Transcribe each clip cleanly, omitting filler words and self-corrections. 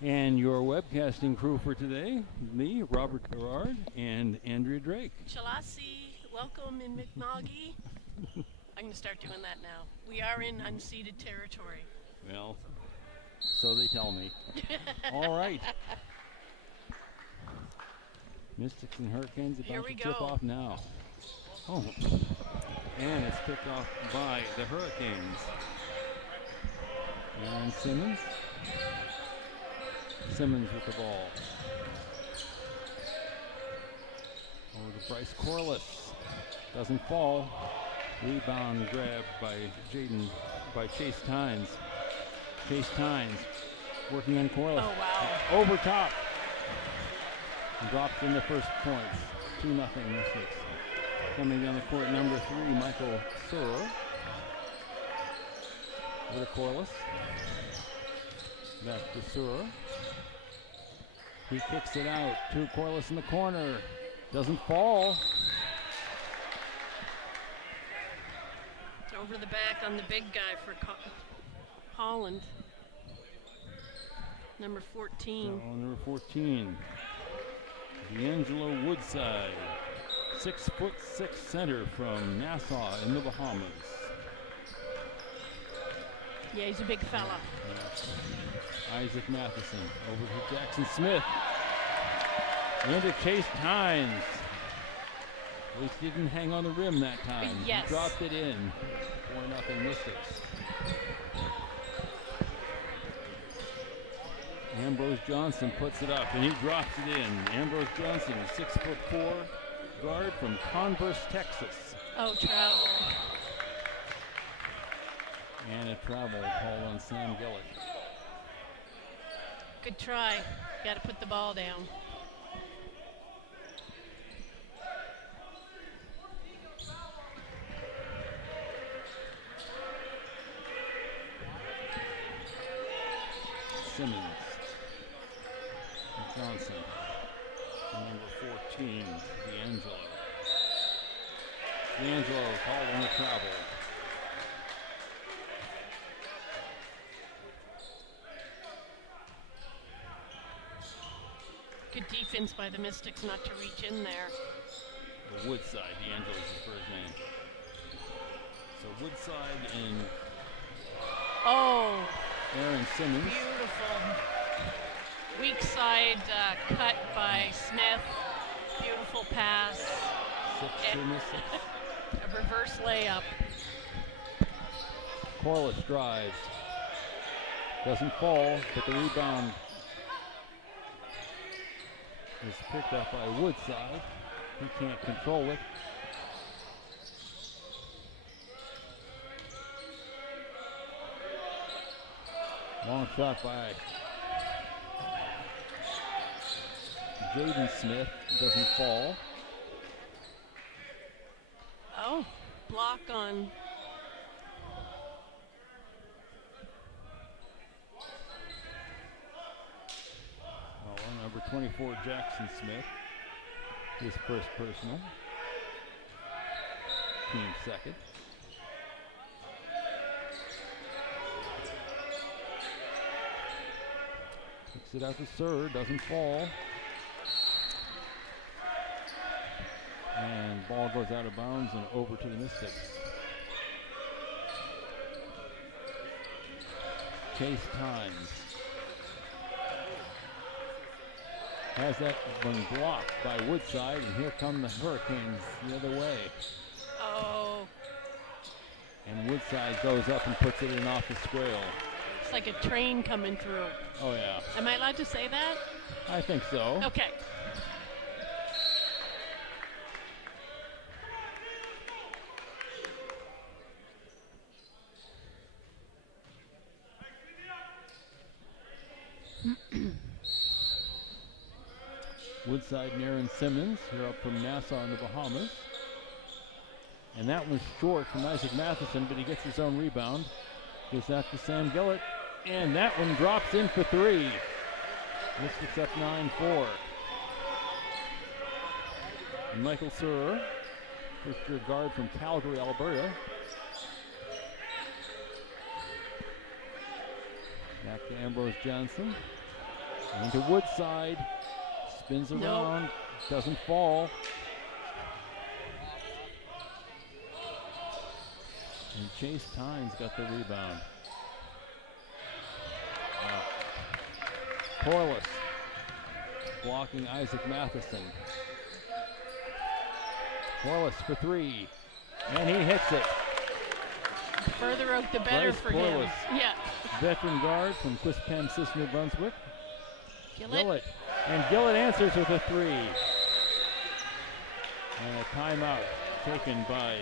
And your webcasting crew for today, me, Robert Gerard, and Andrea Drake. Chalasi, welcome in McNoggy. I'm going to start doing that now. We are in unceded territory. Well, so they tell me. All right. Mystics and Hurricanes Here about we to tip go. off now. Oh, and it's picked off by the Hurricanes. Aaron Simmons. Simmons with the ball. Over to Bryce Corliss. Doesn't fall. Rebound grab by Chase Tynes. Chase Tynes working on Corliss. Oh, wow. Over top. And drops in the first points. 2-0 Mystics. Coming down the court, number 3, Michael Surr. Over to Corliss. Back to Surr. He kicks it out to Corliss in the corner. Doesn't fall. Over the back on the big guy for Holland. Number 14. Oh, number 14. D'Angelo Woodside. 6'6" center from Nassau in the Bahamas. Yeah, he's a big fella. Yeah. Isaac Matheson over to Jackson Smith. Into Chase Tynes. At least he didn't hang on the rim that time. Yes. He dropped it in. 4-0 Mystics. Ambrose Johnson puts it up and he drops it in. Ambrose Johnson, 6'4" guard from Converse, Texas. Oh, travel. And a travel called on Sam Gillett. Good try. Got to put the ball down. Simmons. Johnson. Number 14, D'Angelo. D'Angelo called on the travel. Good defense by the Mystics not to reach in there. The Woodside, D'Angelo's his first name. So Woodside and Oh, Aaron Simmons. beautiful. Weak side cut by Smith. Beautiful pass. 6 to Mystics. A reverse layup. Corliss drives. Doesn't fall, but the rebound is picked up by Woodside. He can't control it. Long shot by Jaden Smith. Doesn't fall. Oh, block on. Number 24, Jackson Smith. His first personal. Team second. Kicks it out to Surr, doesn't fall. And ball goes out of bounds and over to the Mystics. Chase Tynes has that one blocked by Woodside, and here come the Hurricanes the other way. Oh, And Woodside goes up and puts it in off the square. it's like a train coming through. Oh yeah, Am I allowed to say that? I think so. Okay. Woodside and Aaron Simmons, here up from Nassau in the Bahamas. And that was short from Isaac Matheson, but he gets his own rebound. Gives that to Sam Gillett. And that one drops in for 3. Mystics up 9-4. And Michael Surr, first-year guard from Calgary, Alberta. Back to Ambrose Johnson. Into Woodside. Spins Nope. around. Doesn't fall. And Chase Tynes got the rebound. Corliss blocking Isaac Matheson. Corliss for three. And he hits it. The further out, the better Bryce for Corliss. him. Yeah. Veteran guard from Quispamsis, New Brunswick. Gillett. And Gillett answers with a three. And a timeout taken by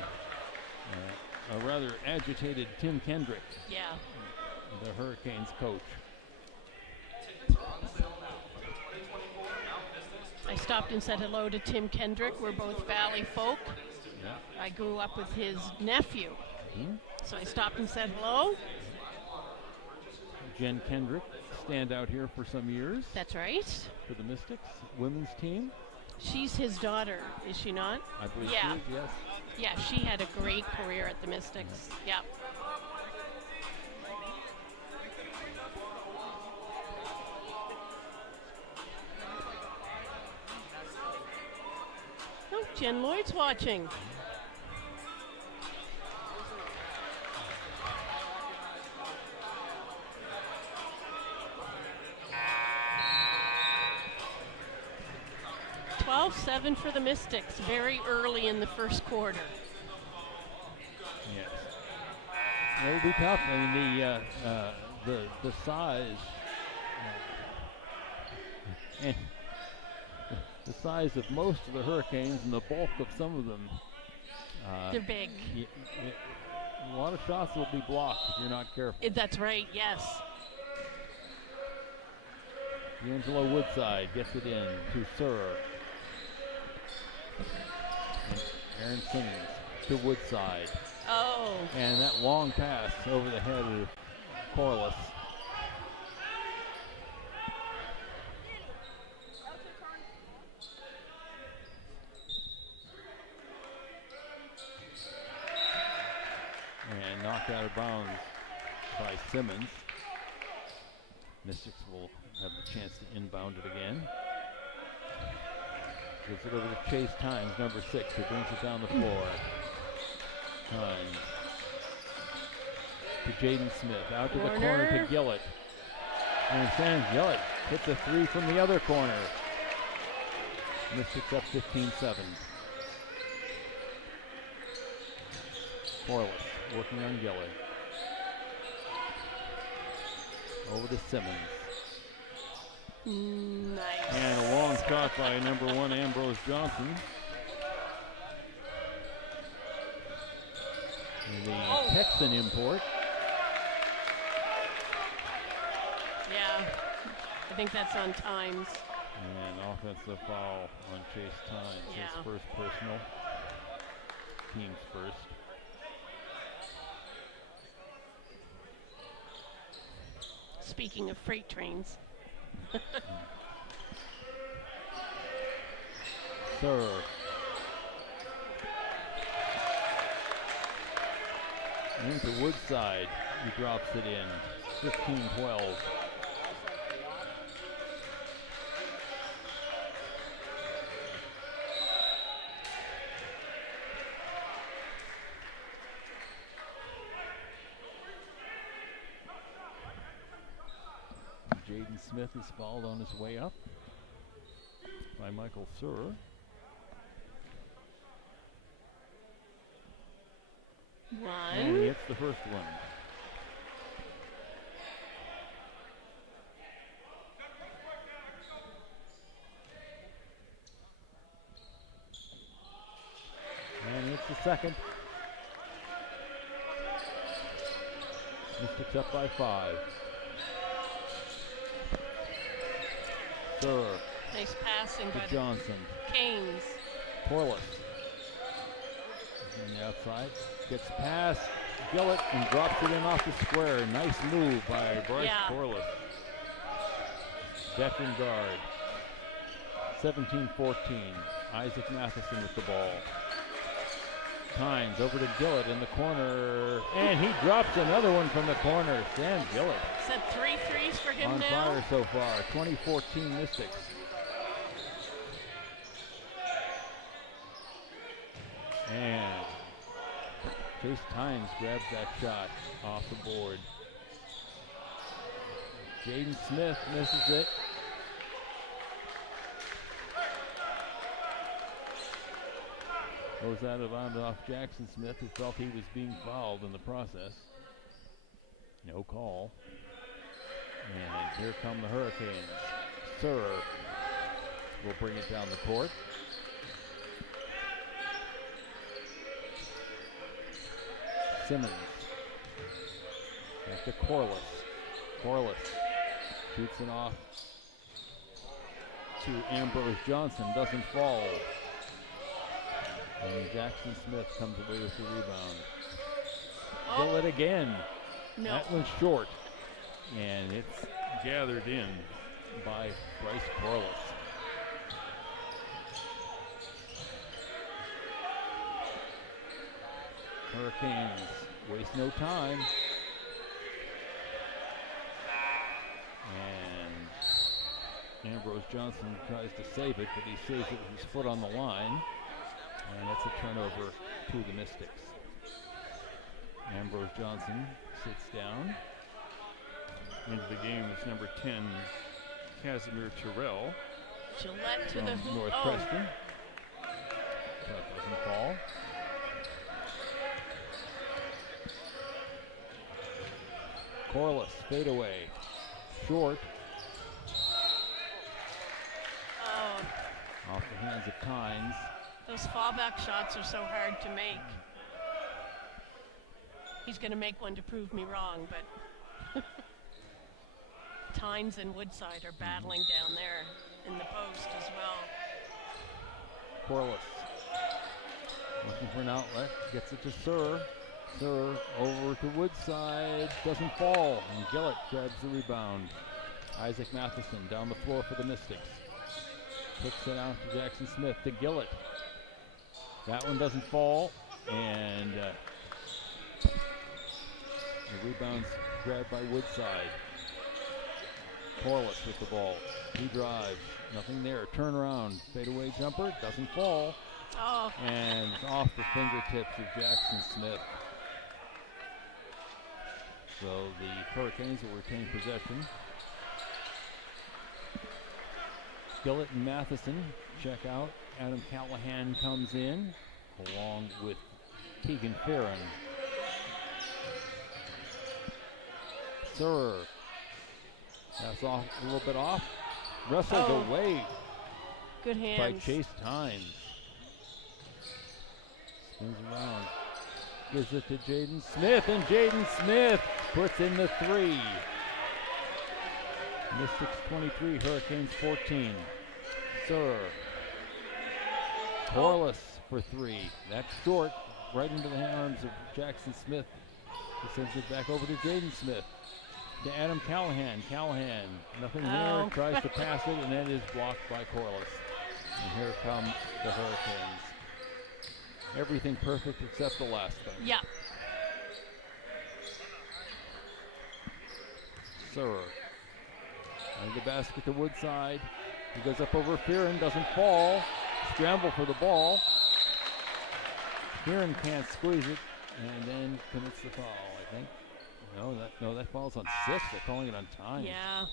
a rather agitated Tim Kendrick, Yeah. the Hurricanes coach. I stopped and said hello to Tim Kendrick. We're both Valley folk. Yeah. I grew up with his nephew. Hmm? So I stopped and said hello. Jen Kendrick, stand out here for some years That's right. for the Mystics women's team. She's his daughter, is she not? I believe Yeah. she is, yes. Yeah, she had a great career at the Mystics. Yeah. Oh, Jen Lloyd's watching. Seven for the Mystics, very early in the first quarter. Yes. It'll be tough. I mean, the size and the size of most of the Hurricanes and the bulk of some of them. They're big. A lot of shots will be blocked if you're not careful. That's right, yes. D'Angelo Woodside gets it in to Sir. And Aaron Simmons to Woodside. Oh. And that long pass over the head of Corliss. And knocked out of bounds by Simmons. Mystics will have the chance to inbound it again. Gives it over to Chase Tynes, number 6, who brings it down the floor. Tynes to Jaden Smith, out to the corner to Gillett. And Sam Gillett hits a three from the other corner. Mystics up 15-7. Corliss working on Gillett. Over to Simmons. Nice. And a long shot by number 1 Ambrose Johnson. The Texan import. Yeah, I think that's on Times. And offensive foul on Chase Tynes. Yeah. His first personal. Team's first. Speaking of freight trains. Sir. Into Woodside. He drops it in. 15-12. Jaden Smith is fouled on his way up by Michael Surer. And he hits the first one. And hits the second. Mystics up by 5. Surer Nice passing by to Johnson. Canes. Corliss on the outside. Gets past Gillett and drops it in off the square. Nice move by Bryce Corliss. Veteran guard. 17-14. Isaac Matheson with the ball. Tynes over to Gillett in the corner, and he drops another one from the corner. Sam Gillett. Is that 3 threes for him On now? fire so far. 2014 Mystics. And Chase Tynes grabs that shot off the board. Jaden Smith misses it. Goes out of bounds off Jackson Smith, who felt he was being fouled in the process. No call. And here come the Hurricanes. Surer will bring it down the court. Simmons. Back to Corliss. Corliss shoots it off to Ambrose Johnson. Doesn't fall. And Jackson Smith comes away with the rebound. Gillett again. No. That one's short. And it's gathered in by Bryce Corliss. Hurricanes waste no time. And Ambrose Johnson tries to save it, but he saves it with his foot on the line. And it's a turnover to the Mystics. Ambrose Johnson sits down. Into the game is number 10, Casimir Terrell. Gillette to from the hoop. North Preston. That doesn't fall. Corliss, fadeaway. Short. Oh, Off the hands of Tynes. those fallback shots are so hard to make. He's going to make one to prove me wrong, but Tynes and Woodside are battling down there in the post as well. Corliss. Looking for an outlet. Gets it to Surer. Surer over to Woodside. Doesn't fall. And Gillett grabs the rebound. Isaac Matheson down the floor for the Mystics. Kicks it out to Jackson Smith to Gillett. That one doesn't fall. And the rebound's grabbed by Woodside. Corliss with the ball. He drives. Nothing there. Turnaround. Fadeaway jumper. Doesn't fall. Oh, And off the fingertips of Jackson Smith. So the Hurricanes will retain possession. Gillett and Matheson check out. Adam Callahan comes in along with Keegan Farron. Surer. That's off a little bit off. Wrestled away good hands. by Chase Tynes. Spins around. Gives it to Jaden Smith, and Jaden Smith puts in the three. Mystics 23, Hurricanes 14. Surer. Corliss for three. That's short, right into the arms of Jackson Smith. He sends it back over to Jaden Smith. To Adam Callahan. Callahan, nothing there, tries to pass it, and that is blocked by Corliss. And here come the Hurricanes. Everything perfect except the last thing. Yeah. Surer. Under the basket to Woodside. He goes up over Farron, doesn't fall. Scramble for the ball. Farron can't squeeze it, and then commits the foul, I think. No, that falls on 6. They're calling it on time. Yeah.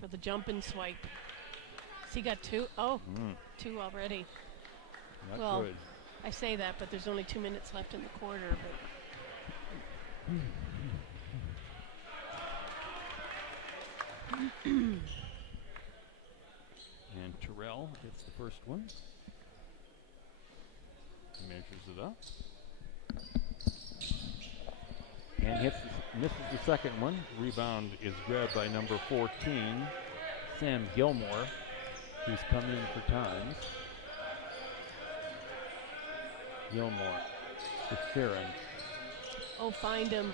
For the jump and swipe. Has he got two? Oh, two already. Not good. I say that, but there's only 2 minutes left in the quarter. But And Terrell gets the first one. Measures it up. And misses the second one. Rebound is grabbed by number 14, Sam Gilmore, who's come in for Tynes. Gilmore to Farron. oh, find him.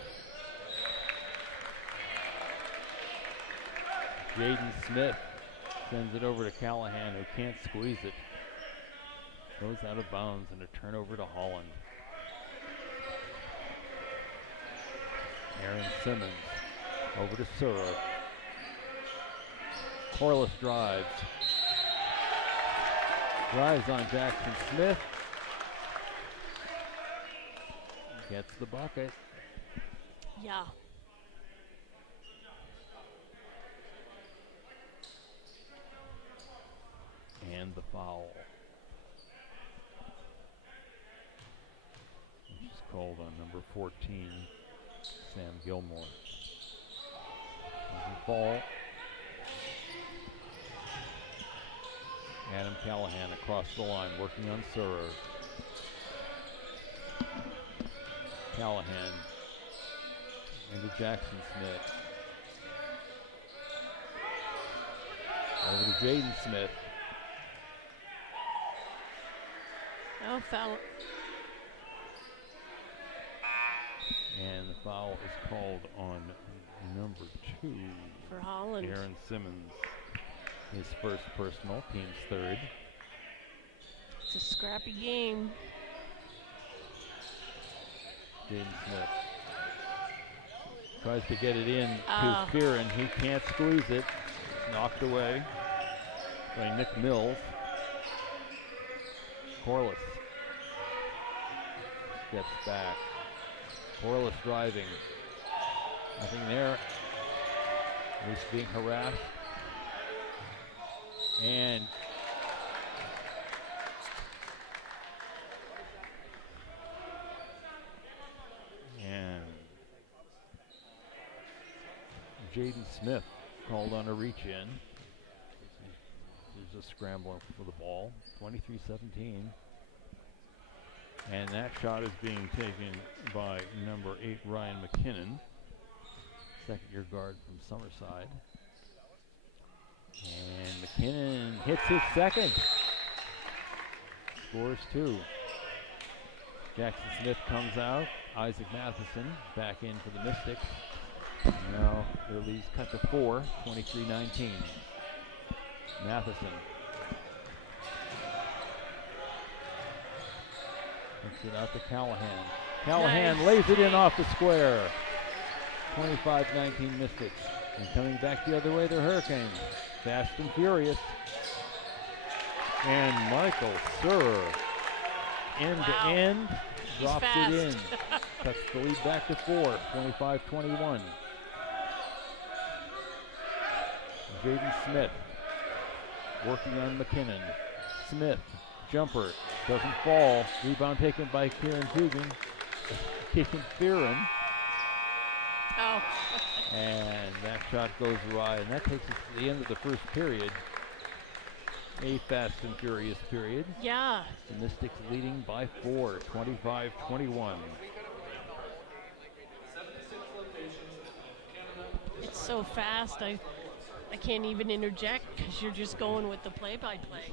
Jaden Smith sends it over to Callahan, who can't squeeze it. Goes out of bounds and a turnover to Holland. Aaron Simmons over to Sura. Corliss drives. Drives on Jackson Smith. Gets the bucket. Yeah. And the foul. Which is called on number 14, Sam Gilmore. There's a ball. Adam Callahan across the line working on Sura. Callahan into Jackson Smith. Over to Jaden Smith. Oh, foul. And the foul is called on number 2. For Holland. Aaron Simmons. His first personal, team's third. It's a scrappy game. Jaden Smith tries to get it in to Fearon. He can't squeeze it. Knocked away by Nick Mills. Corliss gets back. Corliss driving. Nothing there. He's being harassed. And Jaden Smith called on a reach in. There's a scrambling for the ball. 23-17. And that shot is being taken by number 8, Ryan McKinnon. Second-year guard from Summerside. And McKinnon hits his second. Scores 2. Jackson Smith comes out. Isaac Matheson back in for the Mystics. Now their lead's cut to 4, 23-19. Matheson. Puts it out to Callahan. Callahan lays it in off the square. 25-19 Mystics. And coming back the other way, the Hurricanes. Fast and furious. And Michael Sura, end to end, drops it in. Cuts the lead back to 4, 25-21. Jaden Smith working on McKinnon. Smith, jumper, doesn't fall. Rebound taken by Kieran Coogan. Kicking Fearon. Oh. And that shot goes awry, and that takes us to the end of the first period. A fast and furious period. Yeah. The Mystics leading by 4, 25-21. It's so fast, I can't even interject because you're just going with the play-by-play.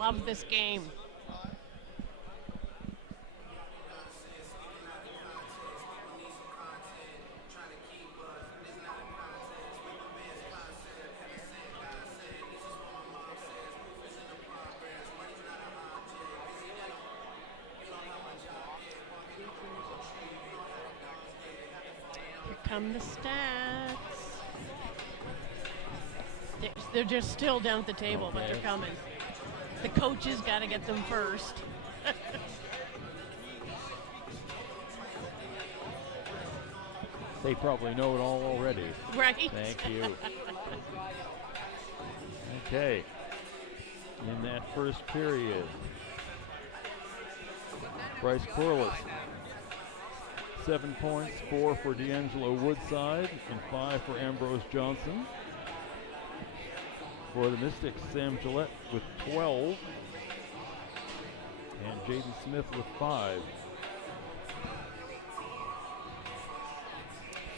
Love this game. Come the stats. They're just still down at the table, but they're coming. The coaches got to get them first. They probably know it all already. Right. Thank you. Okay. In that first period, Bryce Corliss, 7 points, 4 for D'Angelo Woodside, and 5 for Ambrose Johnson. For the Mystics, Sam Gillette with 12, and Jaden Smith with 5.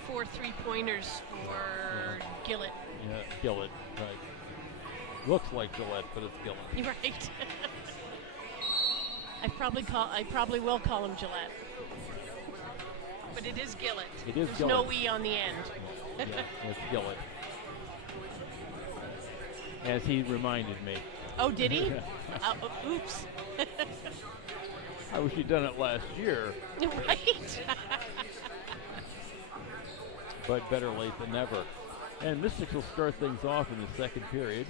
4 3-pointers for Gillett. Yeah, Gillett, right. Looks like Gillette, but it's Gillett. Right. I probably will call him Gillette. But it is Gillett. It is There's Gillett. no E on the end. Yeah, it's Gillett. As he reminded me. Oh, did he? Oops. I wish he'd done it last year, Right. but better late than never. And Mystics will start things off in the second period.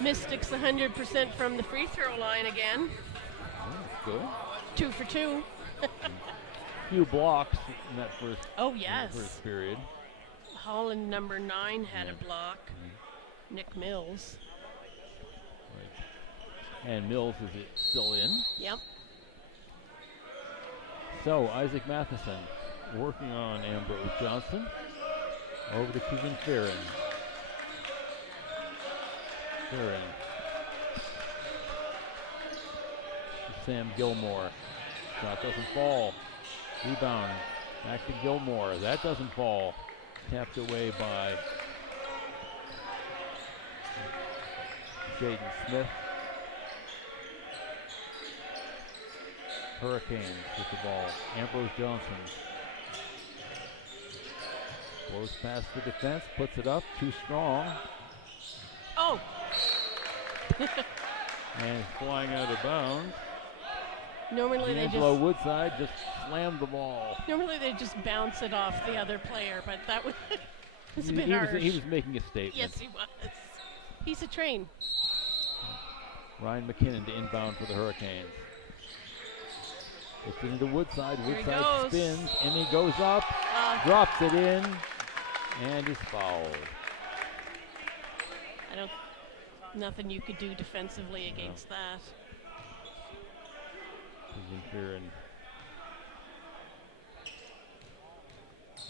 Mystics 100% from the free throw line again. Oh, that's good. 2 for 2. Few blocks in that first, Oh, yes. first period. Holland number 9 had Yeah. a block. Nick Mills. Right. And Mills is still in. Yep. So Isaac Matheson working on Ambrose Johnson. Over to Keegan Fearon. Sam Gilmore. Shot doesn't fall. Rebound. Back to Gilmore. That doesn't fall. Tapped away by Jaden Smith. Hurricanes with the ball. Ambrose Johnson blows past the defense, puts it up, too strong, Oh. and flying out of bounds. Normally Angelo Woodside just slammed the ball. Normally they just bounce it off the other player, but that was a bit He harsh. was making a statement. Yes, he was. He's a train. Ryan McKinnon to inbound for the Hurricanes. It's into Woodside. Here he Woodside goes. spins, and he goes up, drops it in, and is fouled. Nothing you could do defensively against that.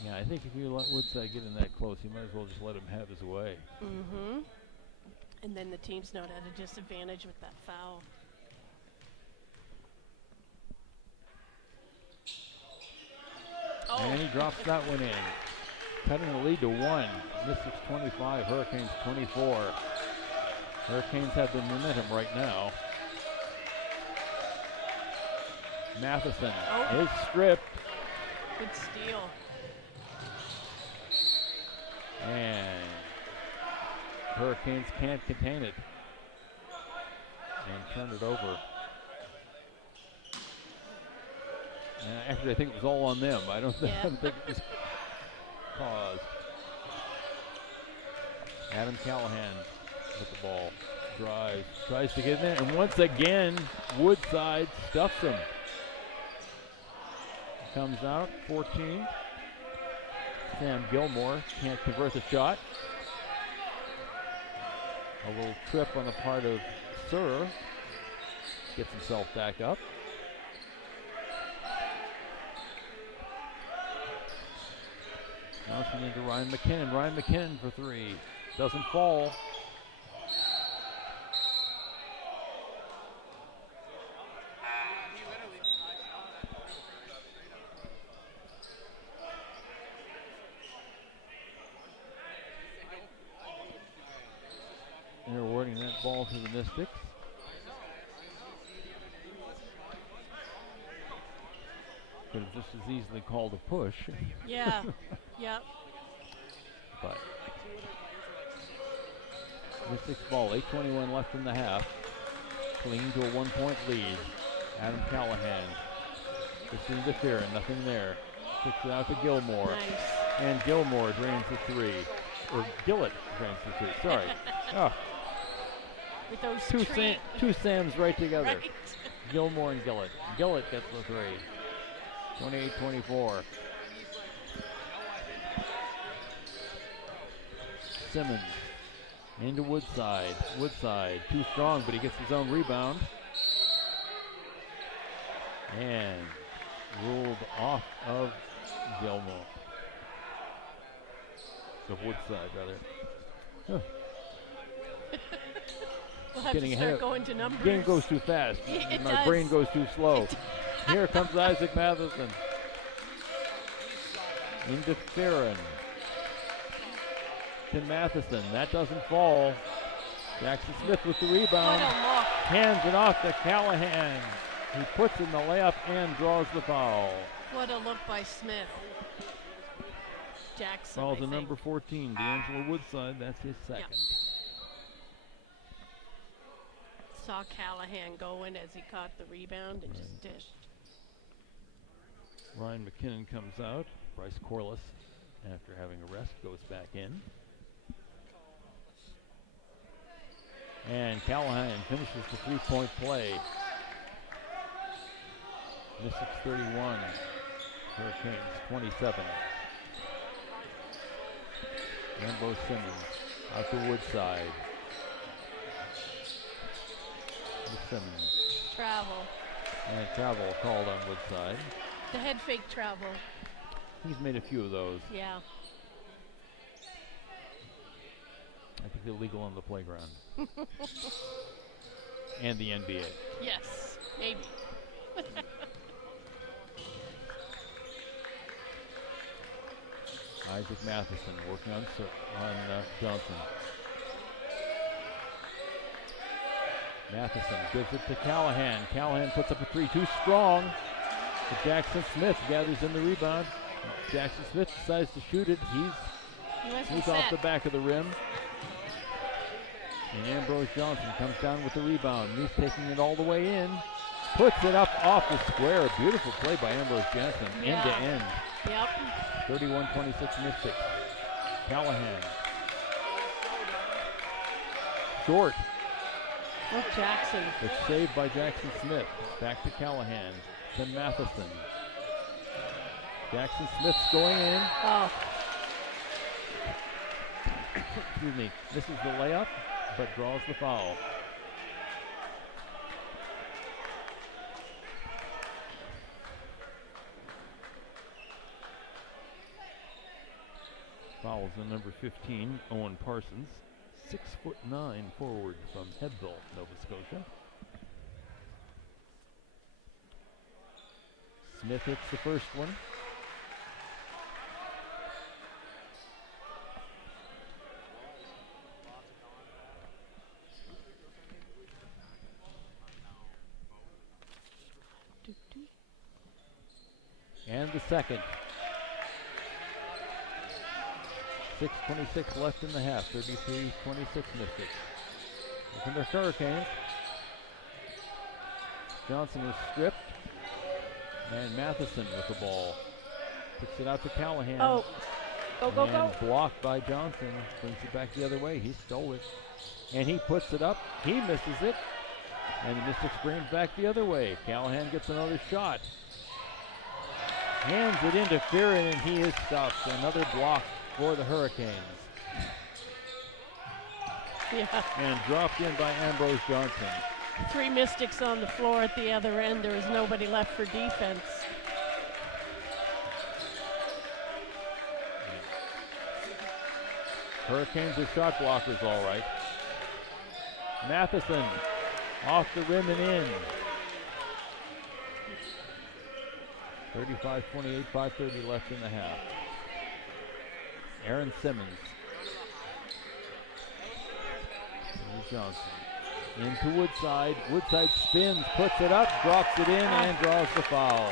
Yeah, I think if you let Woodside get in that close, you might as well just let him have his way. Mm-hmm. And then the team's not at a disadvantage with that foul. Oh. And he drops that one in. Cutting the lead to 1. Mystics 25, Hurricanes 24. Hurricanes have the momentum right now. Matheson is stripped. Good steal. And Hurricanes can't contain it. And turn it over. Actually, I think it was all on them. I don't think it was caused. Adam Callahan with the ball. Drives. Tries to get in. And once again, Woodside stuffs him. Comes out, 14. Sam Gilmore can't convert the shot. A little trip on the part of Sir. Gets himself back up. Bouncing into Ryan McKinnon. Ryan McKinnon for 3. Doesn't fall. They're awarding that ball to the Mystics. Could have just as easily called a push. Yeah. Yep. But Mystics ball, 8:21 left in the half. Clinging to a 1-point lead. Adam Callahan. Just into Fearon, nothing there. Kicks it out to Gilmore. Nice. And Gilmore drains the 3. Or Gillett drains the 3, sorry. Oh, With those two Sams right together. Right. Gilmore and Gillett. Gillett gets the 3. 28-24. Simmons into Woodside. Woodside too strong, but he gets his own rebound. And ruled off of Gilmore. Of Woodside, rather. Huh. We'll have Getting to ahead. start going to numbers. Game goes too fast. It My does. brain goes too slow. Here comes Isaac Matheson. Into Fearon. To Matheson. That doesn't fall. Jackson Smith with the rebound. What a look. Hands it off to Callahan. He puts in the layup and draws the foul. What a look by Smith. Jackson. Fouls I on think. number 14, D'Angelo Woodside. That's his second. Saw Callahan going as he caught the rebound and just dished. Ryan McKinnon comes out. Bryce Corliss, after having a rest, goes back in. And Callahan finishes the three-point play. Mystics 31, Hurricanes 27. Ambrose Simmons out to Woodside. Simmons. Travel. And travel called on Woodside. The head fake travel. He's made a few of those. Yeah. I think they're legal on the playground. And the NBA. Yes, maybe. Isaac Matheson working on Johnson. Matheson gives it to Callahan. Callahan puts up a three, too strong. But Jackson Smith gathers in the rebound. Jackson Smith decides to shoot it. He's off the back of the rim. And Ambrose Johnson comes down with the rebound. He's taking it all the way in. Puts it up off the square. A beautiful play by Ambrose Johnson, end to end. Yep. 31-26 Mystics. Callahan. Short. Oh, Jackson. It's saved by Jackson Smith. Back to Callahan. To Matheson. Jackson Smith's going in. Oh. Excuse me. Misses the layup, but draws the foul. Fouls on number 15, Owen Parsons. 6'9" forward from Headville, Nova Scotia. Smith hits the first one. And the second. 6:26 left in the half. 33-26 Mystics. Looking their Hurricanes. Johnson is stripped. And Matheson with the ball. Kicks it out to Callahan. Oh. Go. Blocked by Johnson. Brings it back the other way. He stole it. And he puts it up. He misses it. And the Mystics bring it back the other way. Callahan gets another shot. Hands it into Fearon, and he is stopped. Another block for the Hurricanes. Yeah. And dropped in by Ambrose Johnson. 3 Mystics on the floor at the other end. There was nobody left for defense. Hurricanes are shot blockers, all right. Matheson off the rim and in. 35-28, 5:30 left in the half. Aaron Simmons. Here's Johnson. Into Woodside. Woodside spins, puts it up, drops it in, and draws the foul.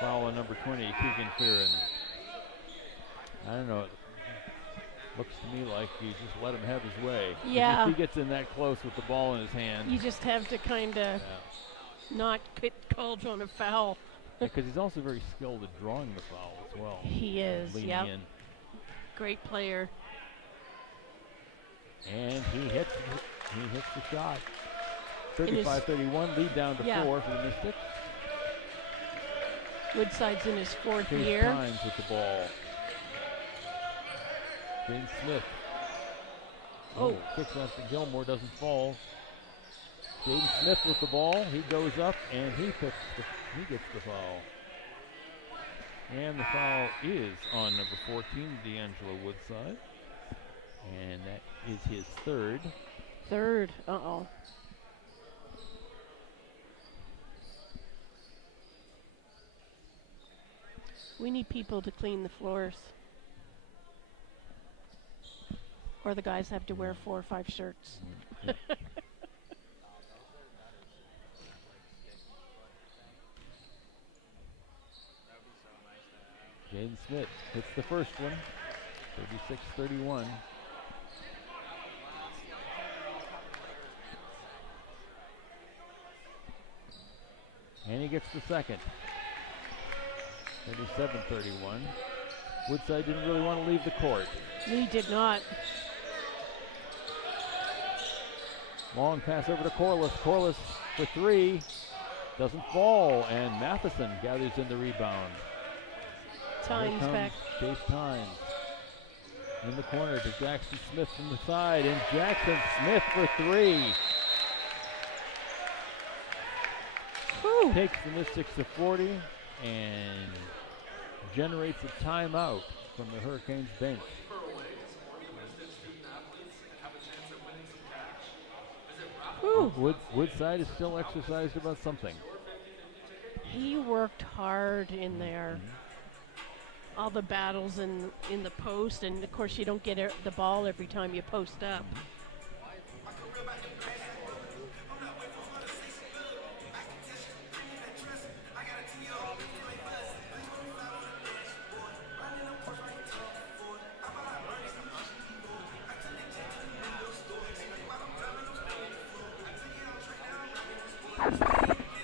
Foul on number 20, Keegan Fearon. I don't know. It looks to me like you just let him have his way. Yeah. If he gets in that close with the ball in his hand. You just have to kind of not get called on a foul. Because he's also very skilled at drawing the foul as well. He is, leaning in. Great player. And he hits the shot. 35-31, lead down to 4 for the Mystics. Woodside's in his 4th Chase year. Pines with the ball. James Smith. Kicks out to Gilmore, doesn't fall. Jaden Smith with the ball. He goes up and he gets the foul. And the foul is on number 14, D'Angelo Woodside. And that is his third. Uh-oh. We need people to clean the floors. Or the guys have to wear 4 or 5 shirts. Jaden Smith hits the first one, 36-31. And he gets the second, 37-31. Woodside didn't really want to leave the court. He did not. Long pass over to Corliss. Corliss for three. Doesn't fall, and Matheson gathers in the rebound. Tynes back. Chase Tynes. In the corner to Jackson Smith from the side, and Jackson Smith for three. Whew. Takes the Mystics to 40 and generates a timeout from the Hurricanes bench. Woodside is still exercised about something. He worked hard in there. All the battles in the post, and of course you don't get the ball every time you post up.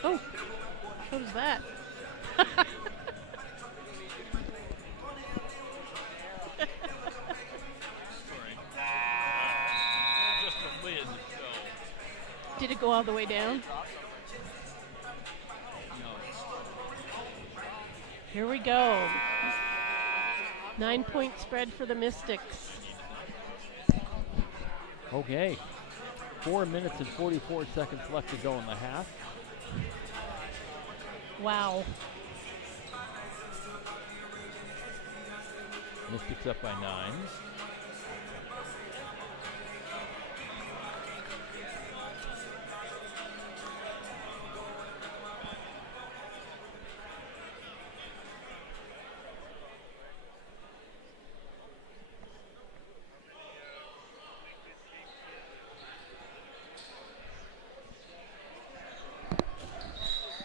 Oh, what was that? Did it go all the way down? Here we go. 9-point spread for the Mystics. Okay. 4 minutes and 44 seconds left to go in the half. Wow. Mystics up by 9.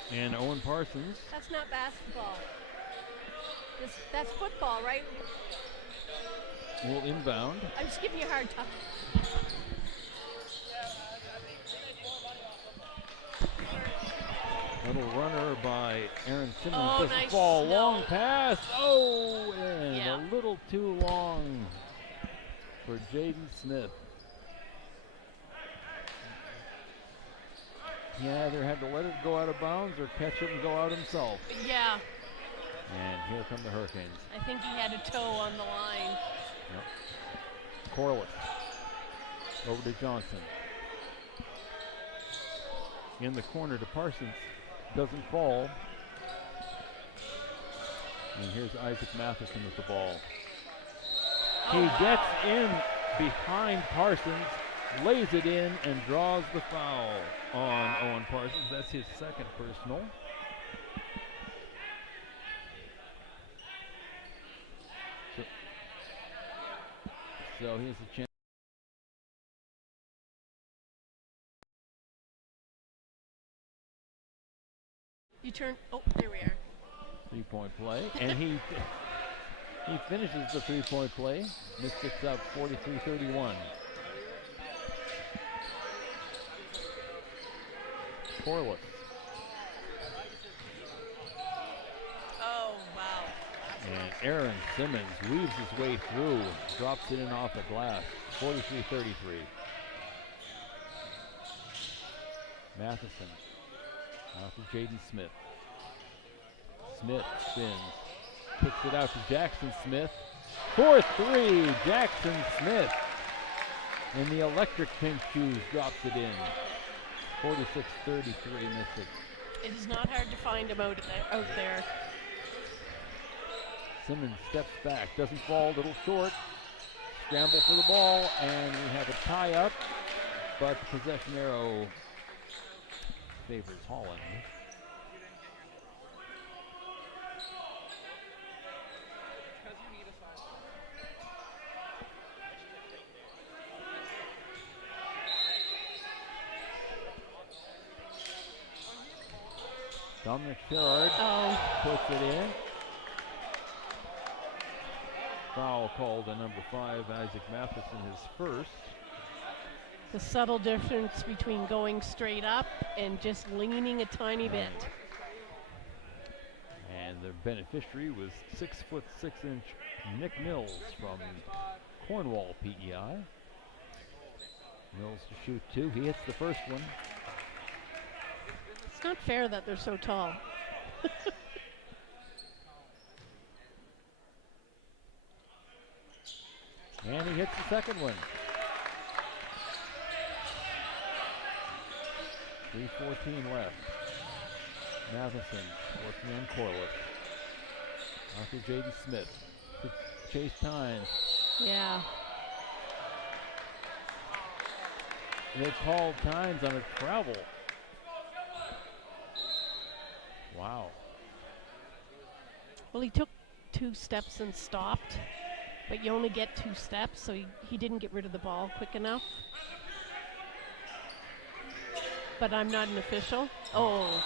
And Owen Parsons. That's not basketball. That's football, right? Will inbound. I'm just giving you a hard time. Little runner by Aaron Simmons. Oh, doesn't nice fall. snow. Long pass. Oh, and Yeah. a little too long for Jaden Smith. He either had to let it go out of bounds or catch it and go out himself. Yeah, And here come the Hurricanes. I think he had a toe on the line. Yep. Corliss over to Johnson. In the corner to Parsons. Doesn't fall. And here's Isaac Matheson with the ball. He gets in behind Parsons, lays it in, and draws the foul on Owen Parsons. That's his second personal. So here's a chance. You turn. Oh, there we are. 3-point play, and he finishes the 3-point play. Mystics up 43-31. Corliss. Oh, wow. And Aaron Simmons weaves his way through, drops it in off the glass. 43-33. Matheson. Out to Jaden Smith. Smith spins. Kicks it out to Jackson Smith. 4-3, Jackson Smith. In the electric pink shoes, drops it in. 46-33 Mystics. It is not hard to find him out there. Simmons steps back, doesn't fall, little short. Scramble for the ball, and we have a tie-up, but the possession arrow favors Holland. Dominic Sherrard puts it in. foul called on number 5, Isaac Matheson, his first. The subtle difference between going straight up and just leaning a tiny bit. And the beneficiary was 6'6" Nick Mills from Cornwall, PEI. Mills to shoot 2. He hits the first one. It's not fair that they're so tall. And he hits the second one. 3:14 left. Matheson working on Corliss. After Jaden Smith. Chase time. Yeah. They called times on a travel. Wow. Well, he took 2 steps and stopped, but you only get 2 steps, so he didn't get rid of the ball quick enough. But I'm not an official. Oh.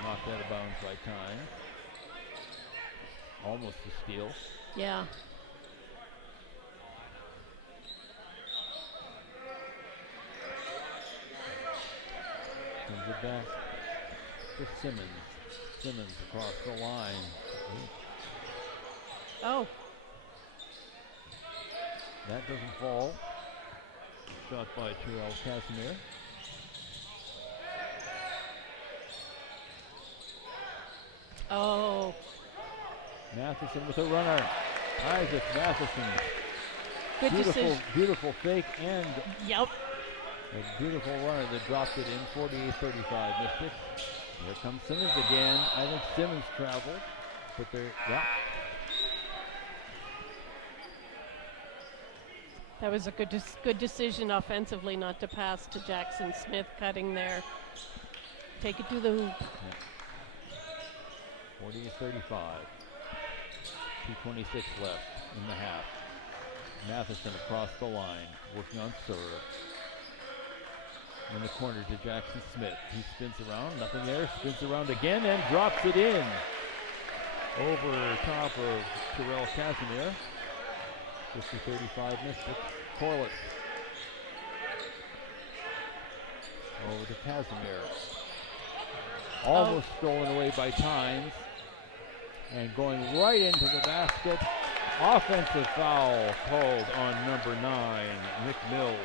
Knocked out of bounds by time. Almost a steal. Yeah. Comes it back to Simmons. Simmons across the line. Oh. That doesn't fall. Shot by Terrell Casimir. Oh. Matheson with a runner. Isaac Matheson. Good decision. Beautiful fake and Yep. a beautiful runner that dropped it in. 48-35 Mystics. Here comes Simmons again. I think Simmons traveled, but they're, yeah. That was a good decision offensively not to pass to Jackson Smith, cutting there. Take it to the hoop. Yeah. 48-35. 2:26 left in the half. Matheson across the line, working on serve. In the corner to Jackson Smith. He spins around, nothing there, spins around again and drops it in. Over top of Terrell Casimir. 50-35 Mystics. Corliss. Over to Casimir. Almost stolen away by Times. And going right into the basket. Offensive foul called on number 9, Nick Mills.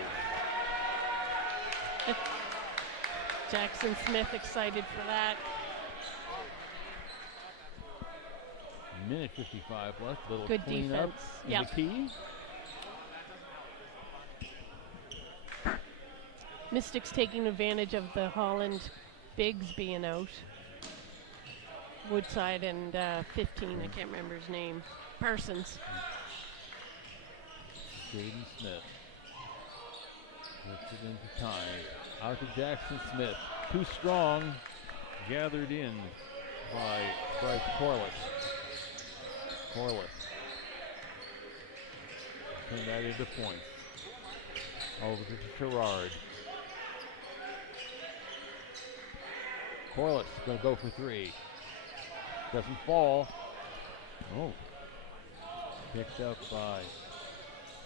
Jackson Smith excited for that. Minute 55 left. Little Good cleanup defense. in Yep. the key. Mystics taking advantage of the Holland bigs being out. Woodside and 15, I can't remember his name. Parsons. Jaden Smith. Puts it into time. Out to Jackson Smith. Too strong. Gathered in by Bryce Corliss. Corliss. Turn that into points. Over to Gerard. Corliss going to go for 3. Doesn't fall. Oh. Picked up by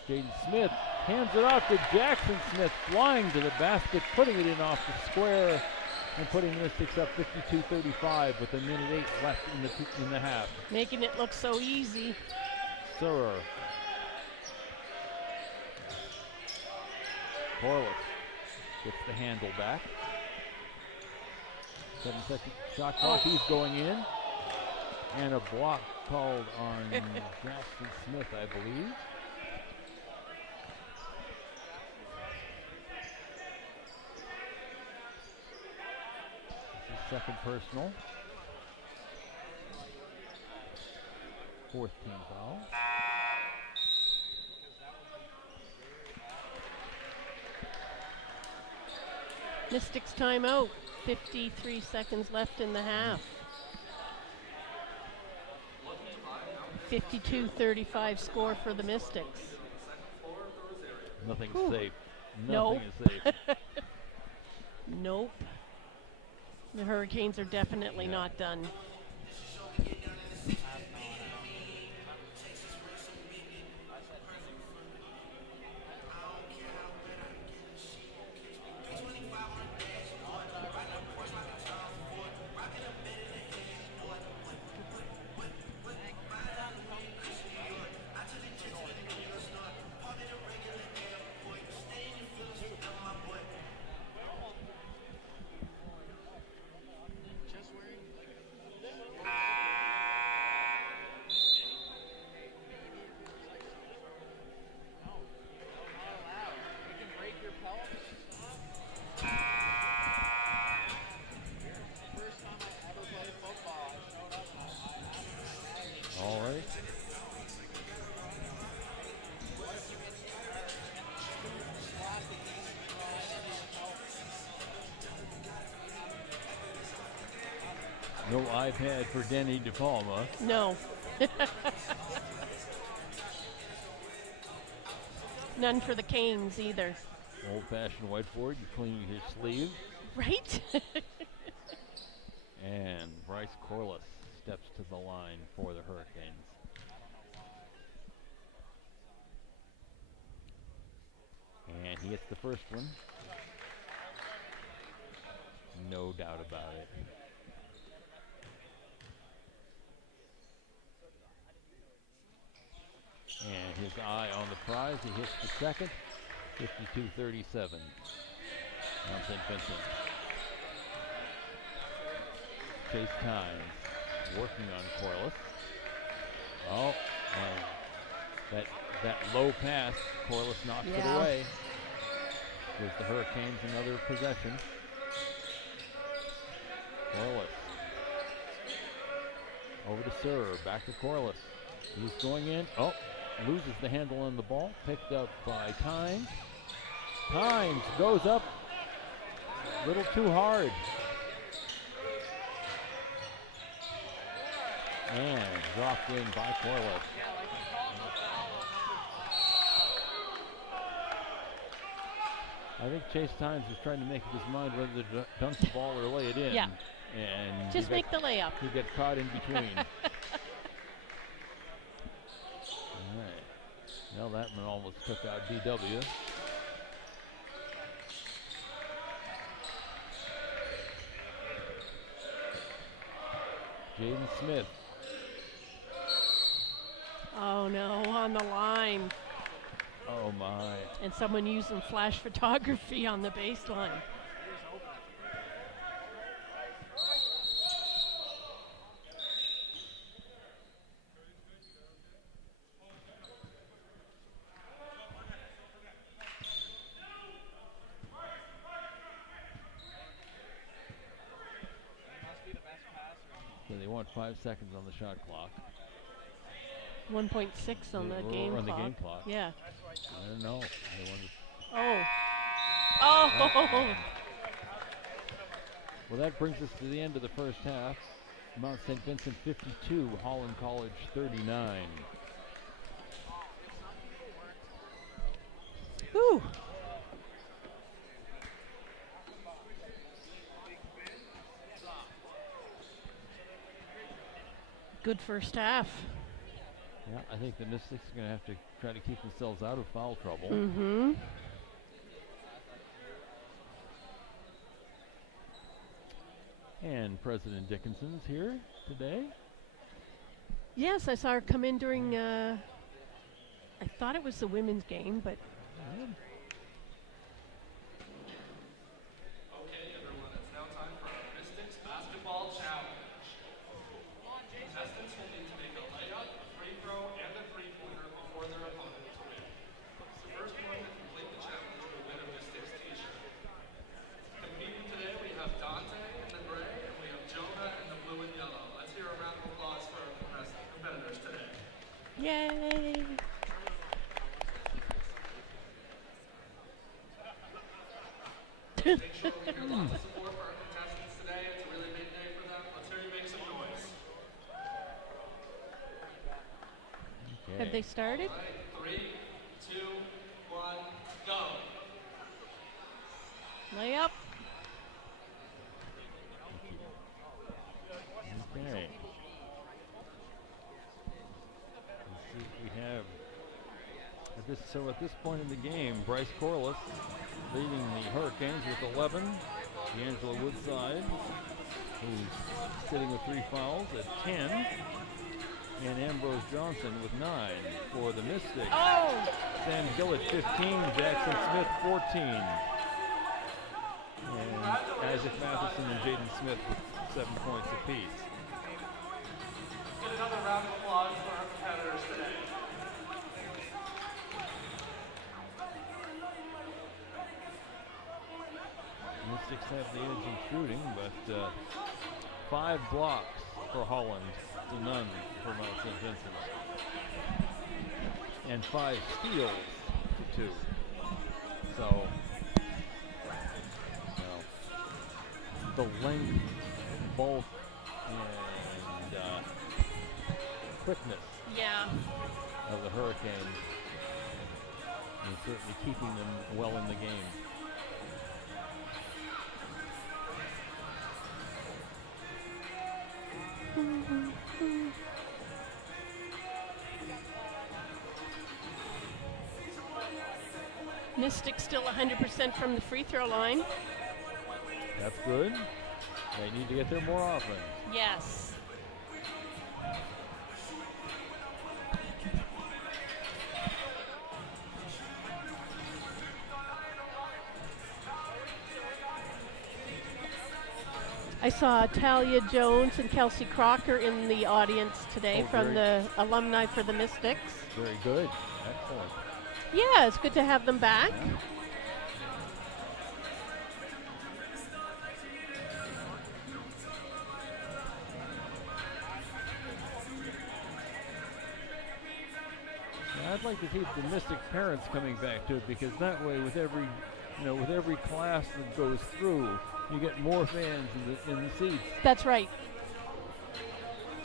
Jaden Smith. Hands it off to Jackson Smith, flying to the basket, putting it in off the square, and putting the Mystics up 52-35 with a minute 8 left in the half. Making it look so easy. Surer. Corliss gets the handle back. 7-second shot clock. He's going in. And a block called on Jackson Smith, I believe. This is second personal. 4th team foul. Mystics timeout. 53 seconds left in the half. 52-35 score for the Mystics. Nothing's Whew. safe. Nope. Nothing is safe. Nope. The Hurricanes are definitely not done. No iPad for Denny DePalma. No. None for the Canes either. Old-fashioned whiteboard, you clean your sleeve. Right? And Bryce Corliss steps to the line for the Hurricanes. And he hits the first one. No doubt about it. And his eye on the prize. He hits the second. 52-37. On St. Vincent. Chase Tynes working on Corliss. Oh, and that low pass, Corliss knocks it away. Gives the Hurricanes another possession. Corliss. Over to serve, back to Corliss. He's going in. Oh, loses the handle on the ball. Picked up by Tynes. Tynes goes up a little too hard. And dropped in by Corliss. I think Chase Tynes was trying to make up his mind whether to dunk the ball or lay it in. Yeah. And just make the layup. He got caught in between. All right. Well, that one almost took out BW. Jaden Smith. Oh no, on the line. Oh my. And someone using flash photography on the baseline. So they want 5 seconds on the shot clock. 1.6 on the game clock. The game clock. Yeah. I don't know. Oh. Oh. Well, that brings us to the end of the first half. Mount St. Vincent 52, Holland College 39. Whew. Good first half. Yeah, I think the Mystics are going to have to try to keep themselves out of foul trouble. Mm-hmm. And President Dickinson's here today. Yes, I saw her come in during, I thought it was the women's game, but. Okay, everyone, it's now time for our Mystics Basketball Challenge. Contestants will need to make a layup, a free throw, and a three-pointer before their opponent to win. The first one to complete the challenge will win a Mystics t-shirt. Competing today, we have Dante in the gray, and we have Jonah in the blue and yellow. Let's hear a round of applause for our competitors today. Yay! Make sure we hear lots of support for our contestants today. It's a really big day for them. Let's hear you make some noise. Okay. Have they started? All right, 3, 2, 1, go. Layup. Okay. Let's see what we have. At this point in the game, Bryce Corliss leading the Hurricanes with 11. D'Angelo Woodside, who's sitting with 3 fouls, at 10. And Ambrose Johnson with 9 for the Mystics. Oh! Sam Gillett 15, Jackson Smith 14. And Isaac Matheson and Jaden Smith with 7 points apiece. Get another round of applause for our competitors today. Mystics have the edge in shooting, but 5 blocks for Holland to none for Mount St. Vincent. And 5 steals to 2. So, the length, bulk, and quickness Yeah. of the Hurricanes and certainly keeping them well in the game. Mystics still 100% from the free throw line. That's good. They need to get there more often. Yes. I saw Talia Jones and Kelsey Crocker in the audience today Oh, from the alumni for the Mystics. Very good. Excellent. Yeah, it's good to have them back. Yeah. I'd like to keep the Mystic parents coming back to it, because that way, with every class that goes through, you get more fans in the seats. That's right.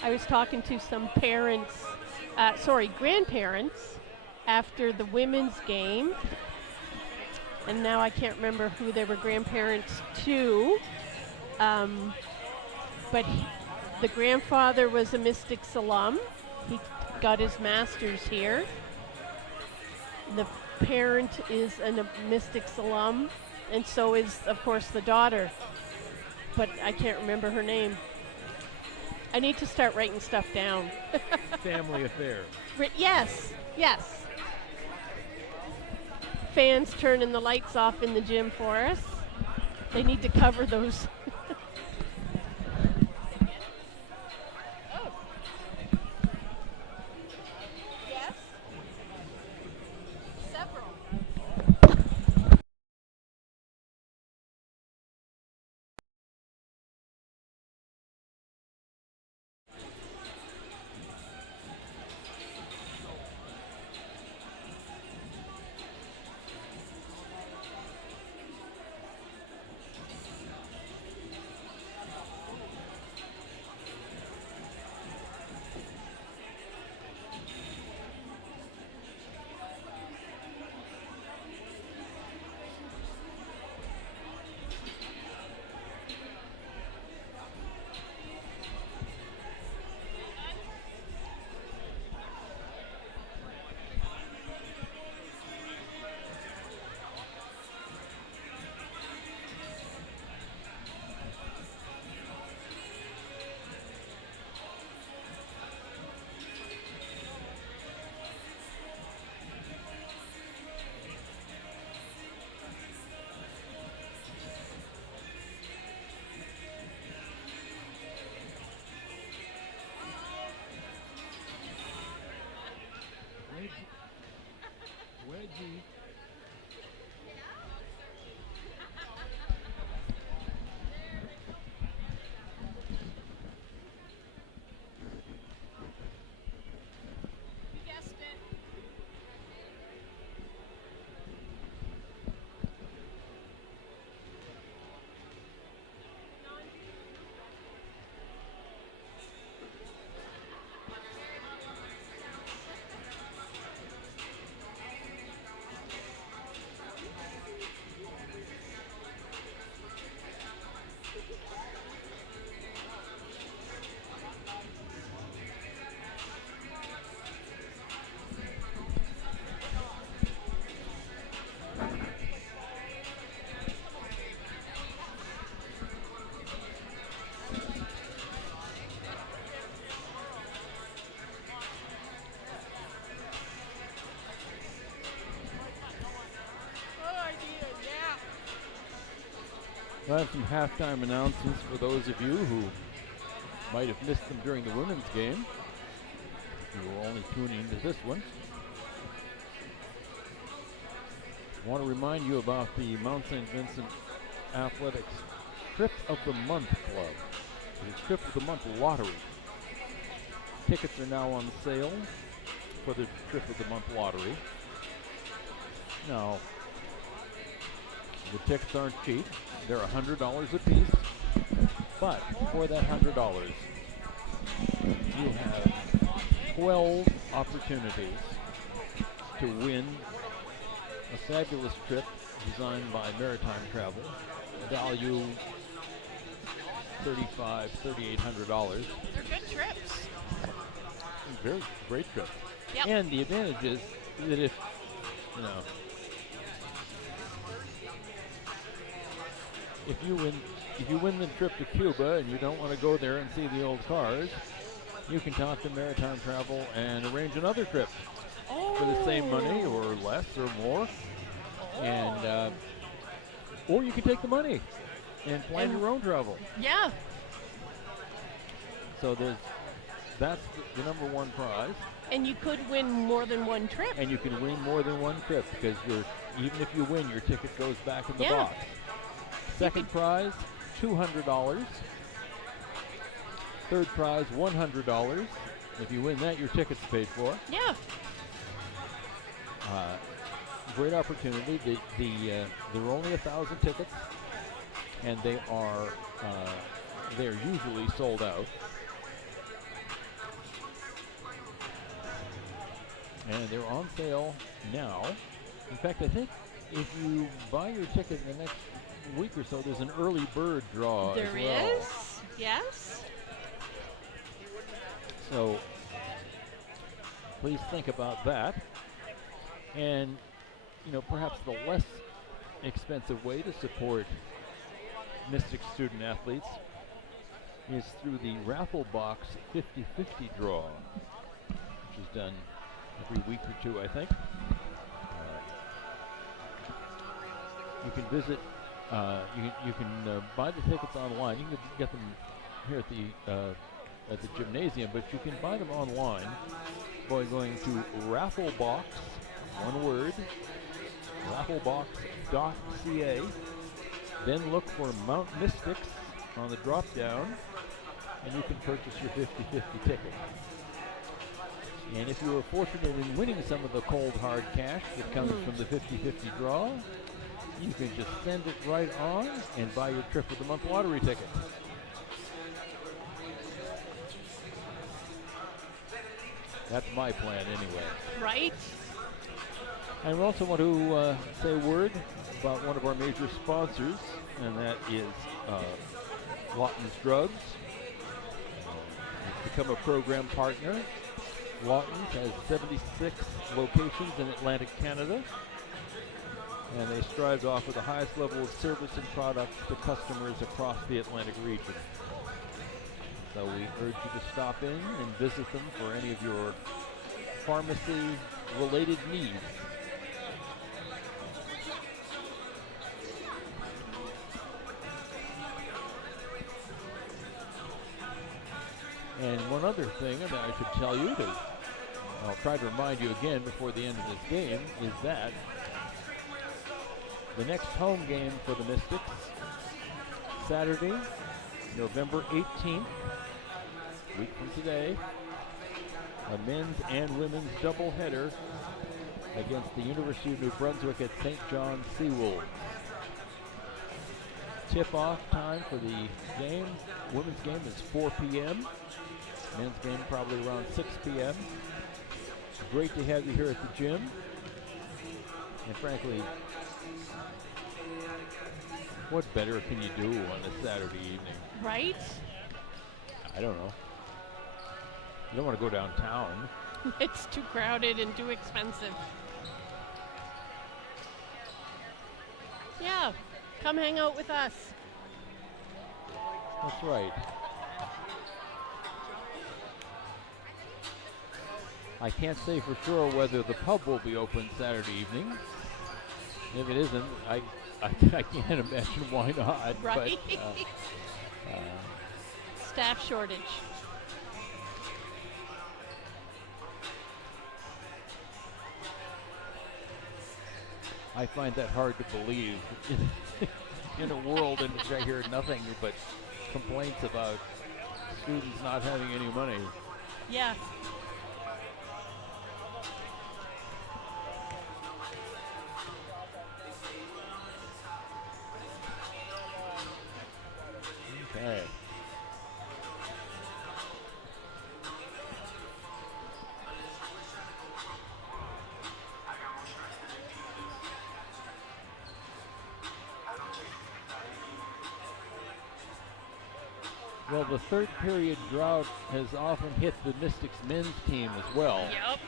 I was talking to some grandparents after the women's game, and now I can't remember who they were grandparents to, but the grandfather was a Mystics alum. He got his master's here. The parent is a Mystics alum, and so is, of course, the daughter, but I can't remember her name. I need to start writing stuff down. Family affair. Yes, yes. Fans turning the lights off in the gym for us. They need to cover those. Yes. Several. Wedgie. I have some halftime announcements for those of you who might have missed them during the women's game. You were only tuning into this one. I want to remind you about the Mount St. Vincent Athletics Trip of the Month Club, the Trip of the Month Lottery. Tickets are now on sale for the Trip of the Month Lottery. Now, the tickets aren't cheap. They're $100 a piece, but for that $100, you have 12 opportunities to win a fabulous trip designed by Maritime Travel, value $3,800. They're good trips. Very great trip. Yep. And the advantage is that if you win the trip to Cuba and you don't want to go there and see the old cars, you can talk to Maritime Travel and arrange another trip for the same money or less or more. And or you can take the money and plan your own travel. Yeah. So that's the number one prize. And you could win more than one trip. And you can win more than one trip because even if you win, your ticket goes back in the box. Second prize, $200. Third prize, $100. If you win that, your ticket's paid for. Yeah. Great opportunity. There are only 1,000 tickets, and they're usually sold out. And they're on sale now. In fact, I think if you buy your ticket in the next week or so, there's an early bird draw as well. There is, yes. So please think about that. And, perhaps the less expensive way to support Mystic student athletes is through the raffle box 50/50 draw, which is done every week or two, I think. You can visit. You can buy the tickets online. You can get them here at the gymnasium, but you can buy them online by going to rafflebox, one word, rafflebox.ca. Then look for Mount Mystics on the drop down, and you can purchase your 50/50 ticket. And if you were fortunate in winning some of the cold hard cash that comes from the 50/50 draw, you can just send it right on and buy your trip of the month lottery ticket. That's my plan anyway. Right. I also want to say a word about one of our major sponsors, and that is Lawton's Drugs. We've become a program partner. Lawton's has 76 locations in Atlantic Canada, and they strive to offer the highest level of service and products to customers across the Atlantic region. So we urge you to stop in and visit them for any of your pharmacy-related needs. And one other thing that I should tell you, I'll try to remind you again before the end of this game, is that the next home game for the Mystics, Saturday, November 18th, a week from today, a men's and women's doubleheader against the University of New Brunswick at St. John Seawolves. Tip-off time for the game, women's game is 4 p.m., men's game probably around 6 p.m. Great to have you here at the gym. And frankly, what better can you do on a Saturday evening? Right? I don't know. You don't want to go downtown. It's too crowded and too expensive. Yeah, come hang out with us. That's right. I can't say for sure whether the pub will be open Saturday evening. If it isn't, I can't imagine why not. Right. But, Staff shortage. I find that hard to believe in a world in which I hear nothing but complaints about students not having any money. Yeah. Okay. Well, the third period drought has often hit the Mystics men's team as well. Yep.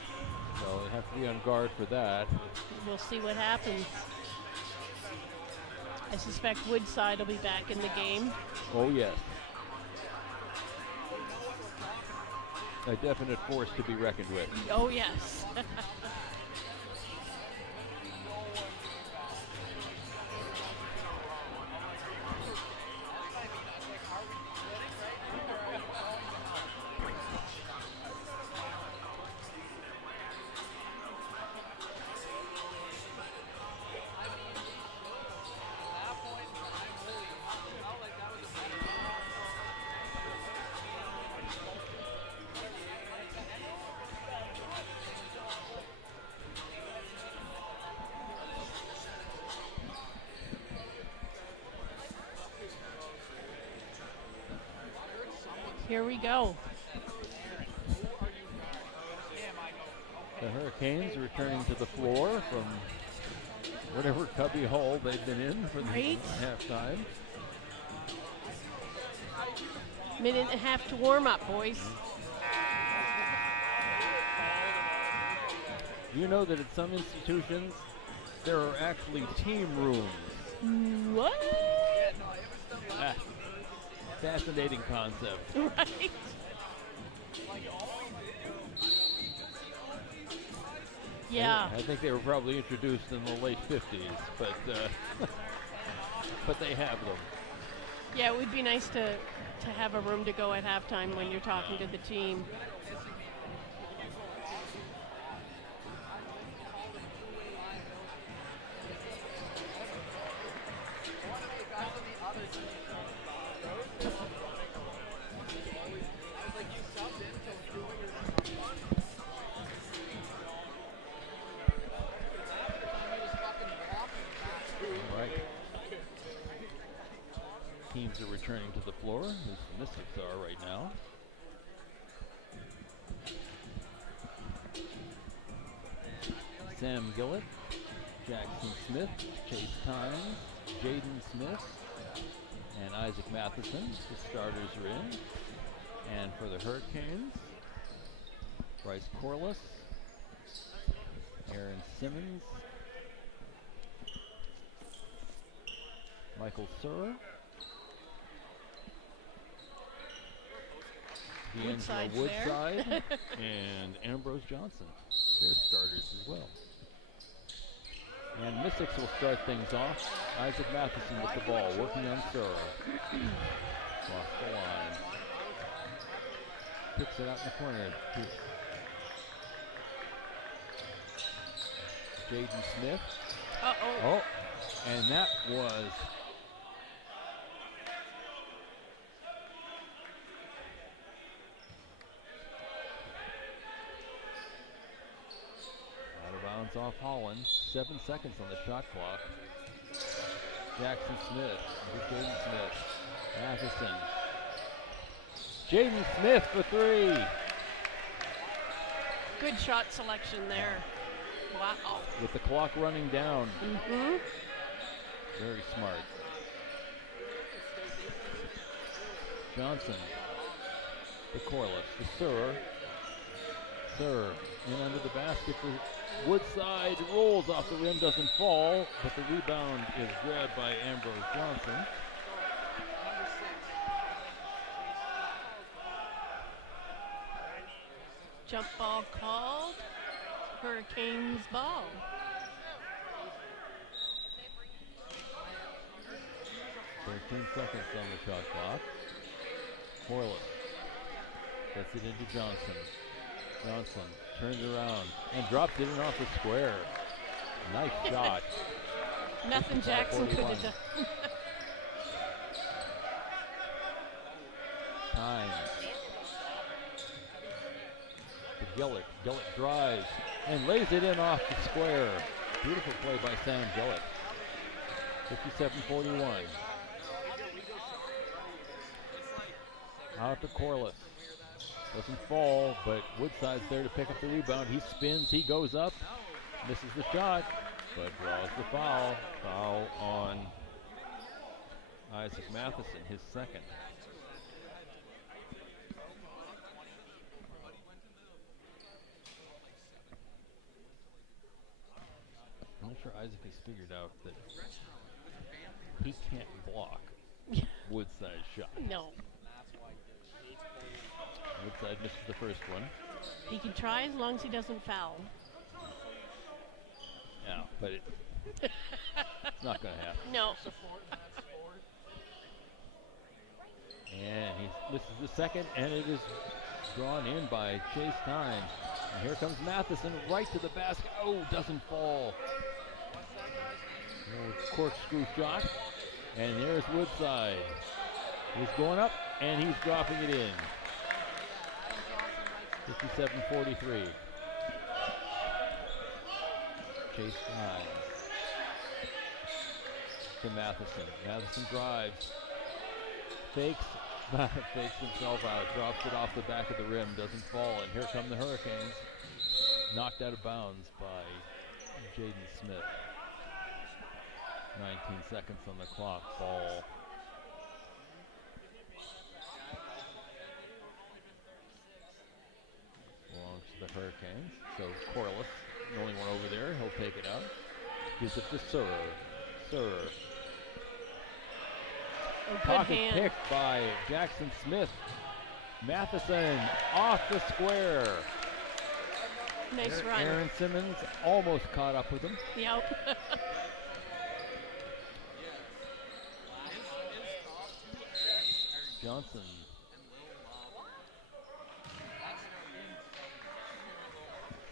So they have to be on guard for that. We'll see what happens. I suspect Woodside will be back in the game. Oh, yes. A definite force to be reckoned with. Oh, yes. Here we go. The Hurricanes returning to the floor from whatever cubby hole they've been in for the Right. halftime. Minute and a half to warm up, boys. You know that at some institutions there are actually team rooms. What? Ah, fascinating concept. Right. Yeah. I think they were probably introduced in the late 50s, but but they have them. Yeah, it would be nice to have a room to go at halftime when you're talking to the team. Right. Teams are returning to the floor, as the Mystics are right now. Sam Gillett, Jackson Smith, Chase Tynes, Jaden Smith, and Isaac Matheson. The starters are in. And for the Hurricanes, Bryce Corliss, Aaron Simmons, Michael Surer, Woodside's D'Angelo there. Woodside, and Ambrose Johnson. They're starters as well. And Mystics will start things off. Isaac Matheson with the ball, working on Surer. Off the line. Kicks it out in the corner. Jaden Smith. Uh-oh. Oh, and that was out of bounds off Holland. 7 seconds on the shot clock. Jackson Smith. Here's Jaden Smith. Matheson. Jaden Smith for three. Good shot selection there. Wow. With the clock running down. Mm-hmm. Very smart. Johnson. The Corliss. The Surer. Surer in under the basket for Woodside. Rolls off the rim, doesn't fall, but the rebound is grabbed by Ambrose Johnson. Jump ball called. Hurricanes ball. Ten seconds on the shot clock. Corliss gets it into Johnson. Johnson turns around and drops it in off the square. Nice shot. Nothing Jackson could 41. have done. Time. To Gillett. Gillett drives and lays it in off the square. Beautiful play by Sam Gillett. 57-41. Out to Corliss. Doesn't fall, but Woodside's there to pick up the rebound. He spins, he goes up, misses the shot, but draws the foul. Foul on Isaac Matheson, his second. figured out that he can't block Woodside's shot. No. Woodside misses the first one. He can try as long as he doesn't foul. Yeah, but it's not going to happen. No. And he misses the second, and it is drawn in by Chase Tynes. And here comes Matheson right to the basket. Oh, doesn't fall. Corkscrew shot. And there's Woodside. He's going up, and he's dropping it in. 57-43. Chase Tynes to Matheson. Matheson drives. Fakes himself out, drops it off the back of the rim, doesn't fall, and here come the Hurricanes. Knocked out of bounds by Jaden Smith. 19 seconds on the clock, ball. Belongs to the Hurricanes, so Corliss, the only one over there, he'll take it out. Gives it to Surer. Pocket pick by Jackson Smith. Matheson off the square. Nice run. Aaron Simmons almost caught up with him. Yep. Johnson.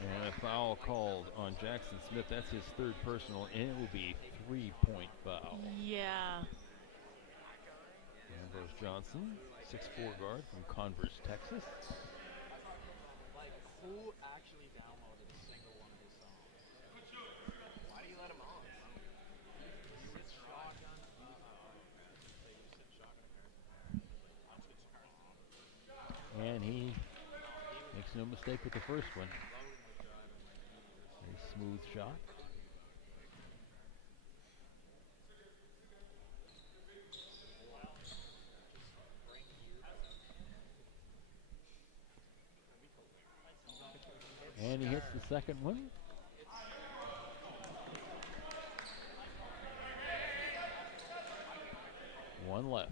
And a foul called on Jackson Smith. That's his third personal, and it will be 3-point foul. Yeah. Ambrose Johnson, 6'4" guard from Converse, Texas. Who actually downloaded a single one of his songs? Why do you let him on? You said shotgun. So you said shotgun. And he makes no mistake with the first one. Very smooth shot. And he hits the second one. One left.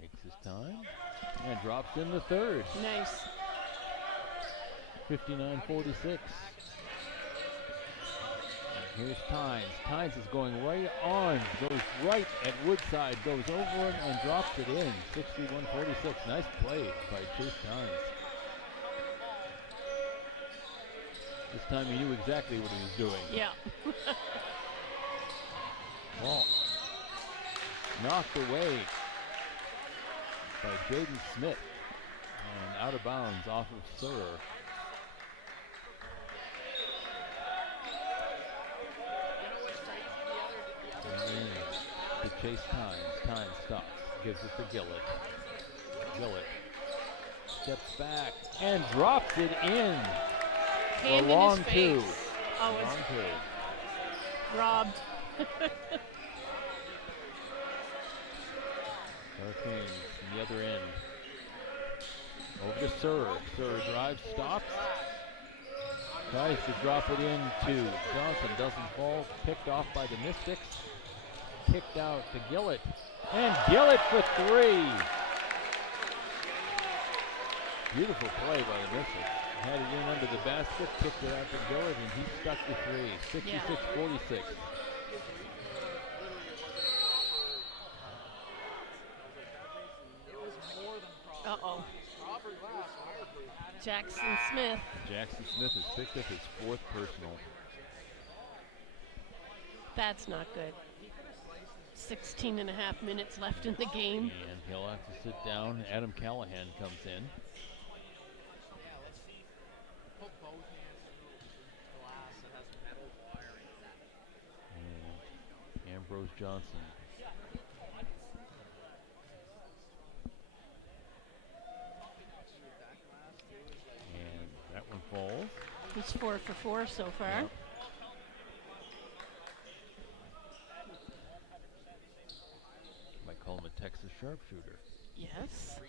Takes his time and drops in the third. Nice. 59-46. Here's Tynes. Tynes is going right on, goes right at Woodside, goes over him and drops it in. 61-46. Nice play by Chase Tynes. This time he knew exactly what he was doing. Yeah. Ball knocked away by Jaden Smith and out of bounds off of Surer. To Chase Tynes. Tynes stops, gives it to Gillett. Gillett steps back and drops it in. Hand The long in his two. face. Oh, Long it's two. robbed. Hurricanes from the other end. Over to Surer. Surer drives, stops. Tries to drop it in to Johnson. Doesn't fall. Picked off by the Mystics. Kicked out to Gillett. And Gillett for three. Beautiful play by the Mystics. Had it in under the basket. Kicked it out to Gillett, and he stuck the three. 66-46. Uh-oh. Jackson Smith. Jackson Smith has picked up his fourth personal. That's not good. 16 and a half minutes left in the game. And he'll have to sit down. Adam Callahan comes in. Put both hands in glass that has metal wiring. And Ambrose Johnson. And that one falls. He's 4 for 4 so far. Yep. Might call him a Texas sharpshooter. Yes.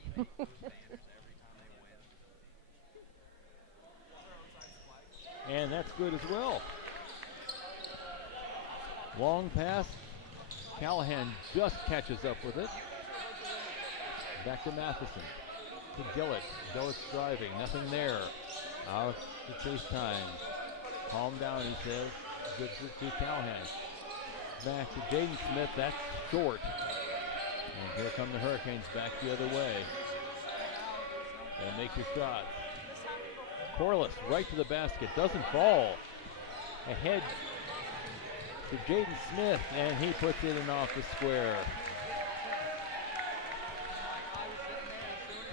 And that's good as well. Long pass. Callahan just catches up with it. Back to Matheson. To Gillett. Gillett's driving. Nothing there. Out to chase time. Calm down, he says. Good to Callahan. Back to Jaden Smith. That's short. And here come the Hurricanes back the other way. Gonna make the shot. Corliss right to the basket. Doesn't fall. Ahead to Jaden Smith. And he puts it in off the square.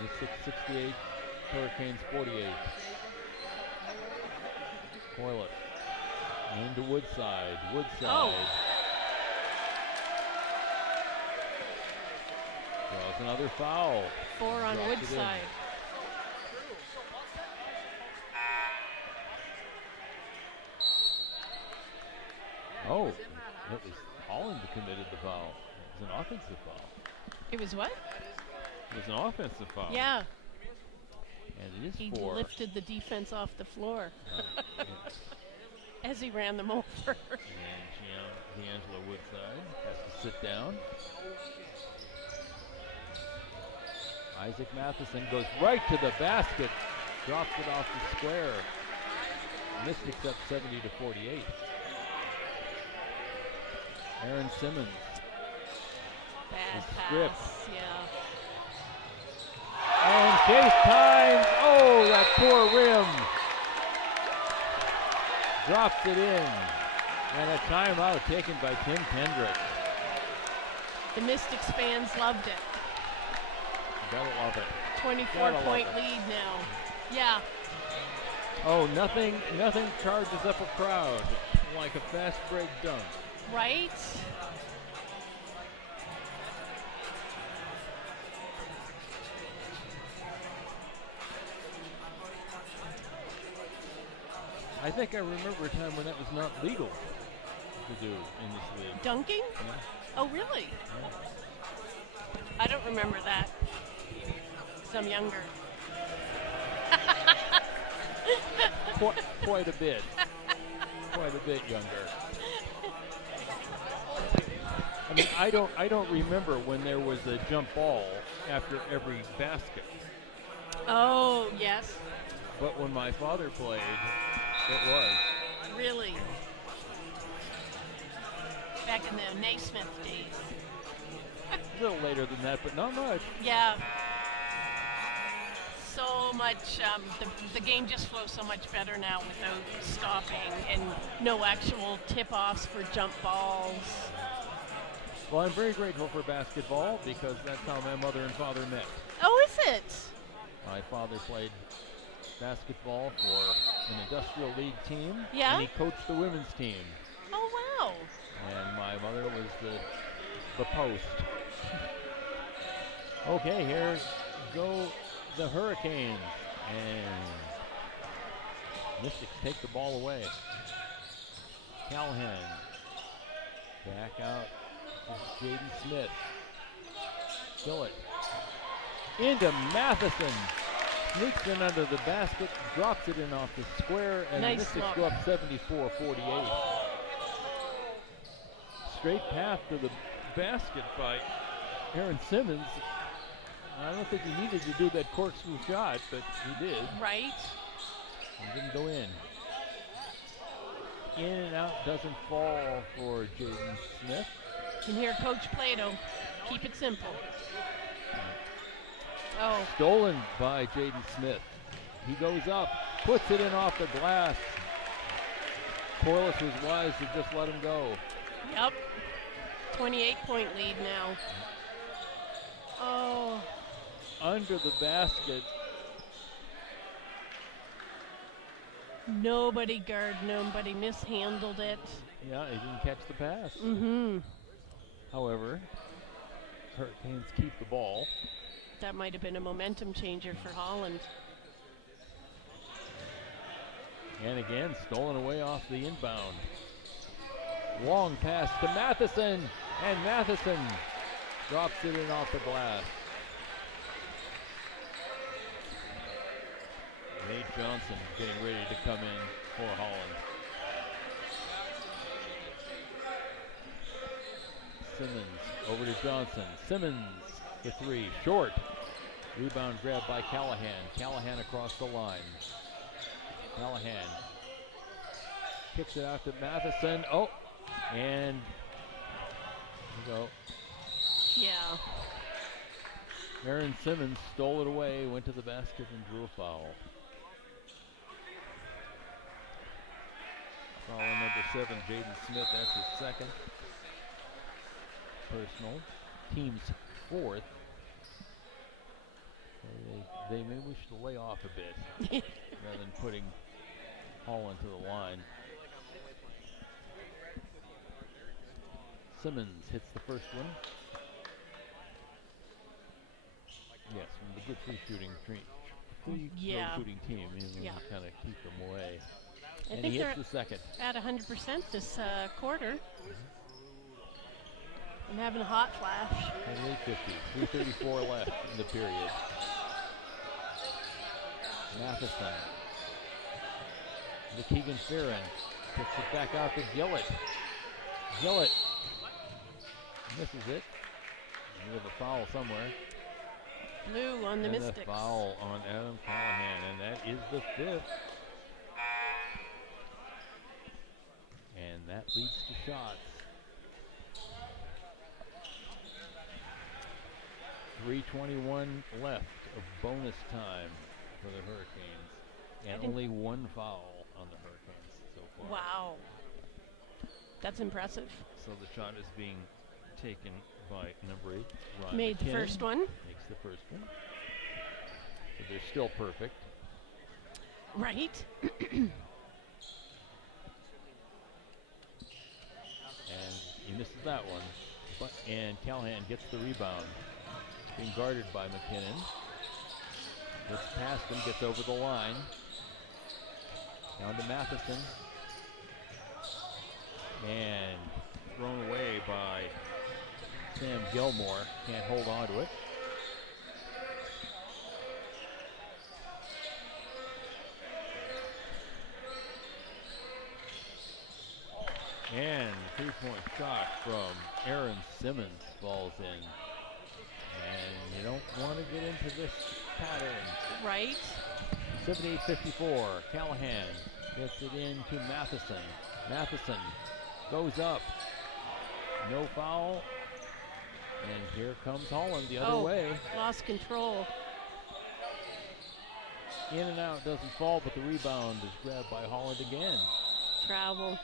The 668, Hurricanes 48. Corliss into Woodside. Woodside. Draws another foul. 4 on Drops it in. Woodside. Oh, it was Holland who committed the foul. It was an offensive foul. It was what? It was an offensive foul. Yeah. And it is He 4. lifted the defense off the floor Yes. as he ran them over. And D'Angelo Woodside has to sit down. Isaac Matheson goes right to the basket. Drops it off the square. Mystics up 70-48. Aaron Simmons. Bad strip. pass, yeah. And chase time. Oh, that poor rim. Drops it in. And a timeout taken by Tim Kendrick. The Mystics fans loved it. Gotta love it. 24-point lead now. Yeah. Oh, nothing charges up a crowd like a fast break dunk. Right? I think I remember a time when that was not legal to do in this league. Dunking? Yeah. Oh, really? Yeah. I don't remember that. 'Cause I'm younger. Quite a bit. Quite a bit younger. I mean, I don't remember when there was a jump ball after every basket. Oh, yes. But when my father played, it was. Really? Back in the Naismith days. A little later than that, but not much. Yeah. So much, the game just flows so much better now without stopping and no actual tip-offs for jump balls. Well, I'm very grateful for basketball because that's how my mother and father met. Oh, is it? My father played basketball for an industrial league team. Yeah? And he coached the women's team. Oh, wow. And my mother was the post. Okay, here go the Hurricanes. And Mystics take the ball away. Callahan back out to Jaden Smith. Gillett into Matheson. Sneaks in under the basket, drops it in off the square, and Nice the Mystics look. go up 74-48. Straight path to the basket by Aaron Simmons. I don't think he needed to do that corkscrew shot, but he did. Right? It didn't go in. In and out doesn't fall for Jaden Smith. Can hear Coach Plato. Keep it simple. Oh, Stolen by Jaden Smith. He goes up, puts it in off the glass. Corliss was wise to just let him go. yep. 28-point lead now. Oh, Under the basket. nobody guarded him, but he mishandled it. Yeah, he didn't catch the pass. Mm-hmm. However, Hurricanes keep the ball. That might have been a momentum changer for Holland. And again, stolen away off the inbound. Long pass to Matheson, and Matheson drops it in off the glass. Johnson getting ready to come in for Holland. Simmons over to Johnson. Simmons for three, short. Rebound grab by Callahan. Callahan across the line. Callahan kicks it out to Matheson. Oh, and there we go. Yeah. Aaron Simmons stole it away, went to the basket and drew a foul. Foul on number 7, Jaden Smith. That's his second. Personal. Team's fourth. They maybe should lay off a bit rather than putting Holland to the line. Simmons hits the first one. Yes, from the good free shooting shooting team, you kind of keep them away. And he hits the second. At 100% this quarter. I'm having a hot flash. 28-50, 3:34 left in the period. Matheson. The Keegan Farron kicks it back out to Gillett. Gillett misses it. We have a foul somewhere. Blue on the Mystics. A foul on Adam Callahan, and that is the 5th. And that leads to shots. 3:21 left of bonus time for the Hurricanes, and only one foul on the Hurricanes so far. Wow. That's impressive. So the shot is being taken by number 8, Ron Made McKinnon. the first one. Makes the first one. So they're still perfect. Right. And he misses that one. And Callahan gets the rebound. Being guarded by McKinnon. Gets past him, gets over the line. Down to Matheson. And thrown away by Sam Gilmore. Can't hold on to it. And three-point shot from Aaron Simmons falls in. And you don't want to get into this pattern. Right. 78-54. Callahan gets it into Matheson. Matheson goes up. No foul. And here comes Holland the other way. Lost control. In and out, doesn't fall, but the rebound is grabbed by Holland again. Travel.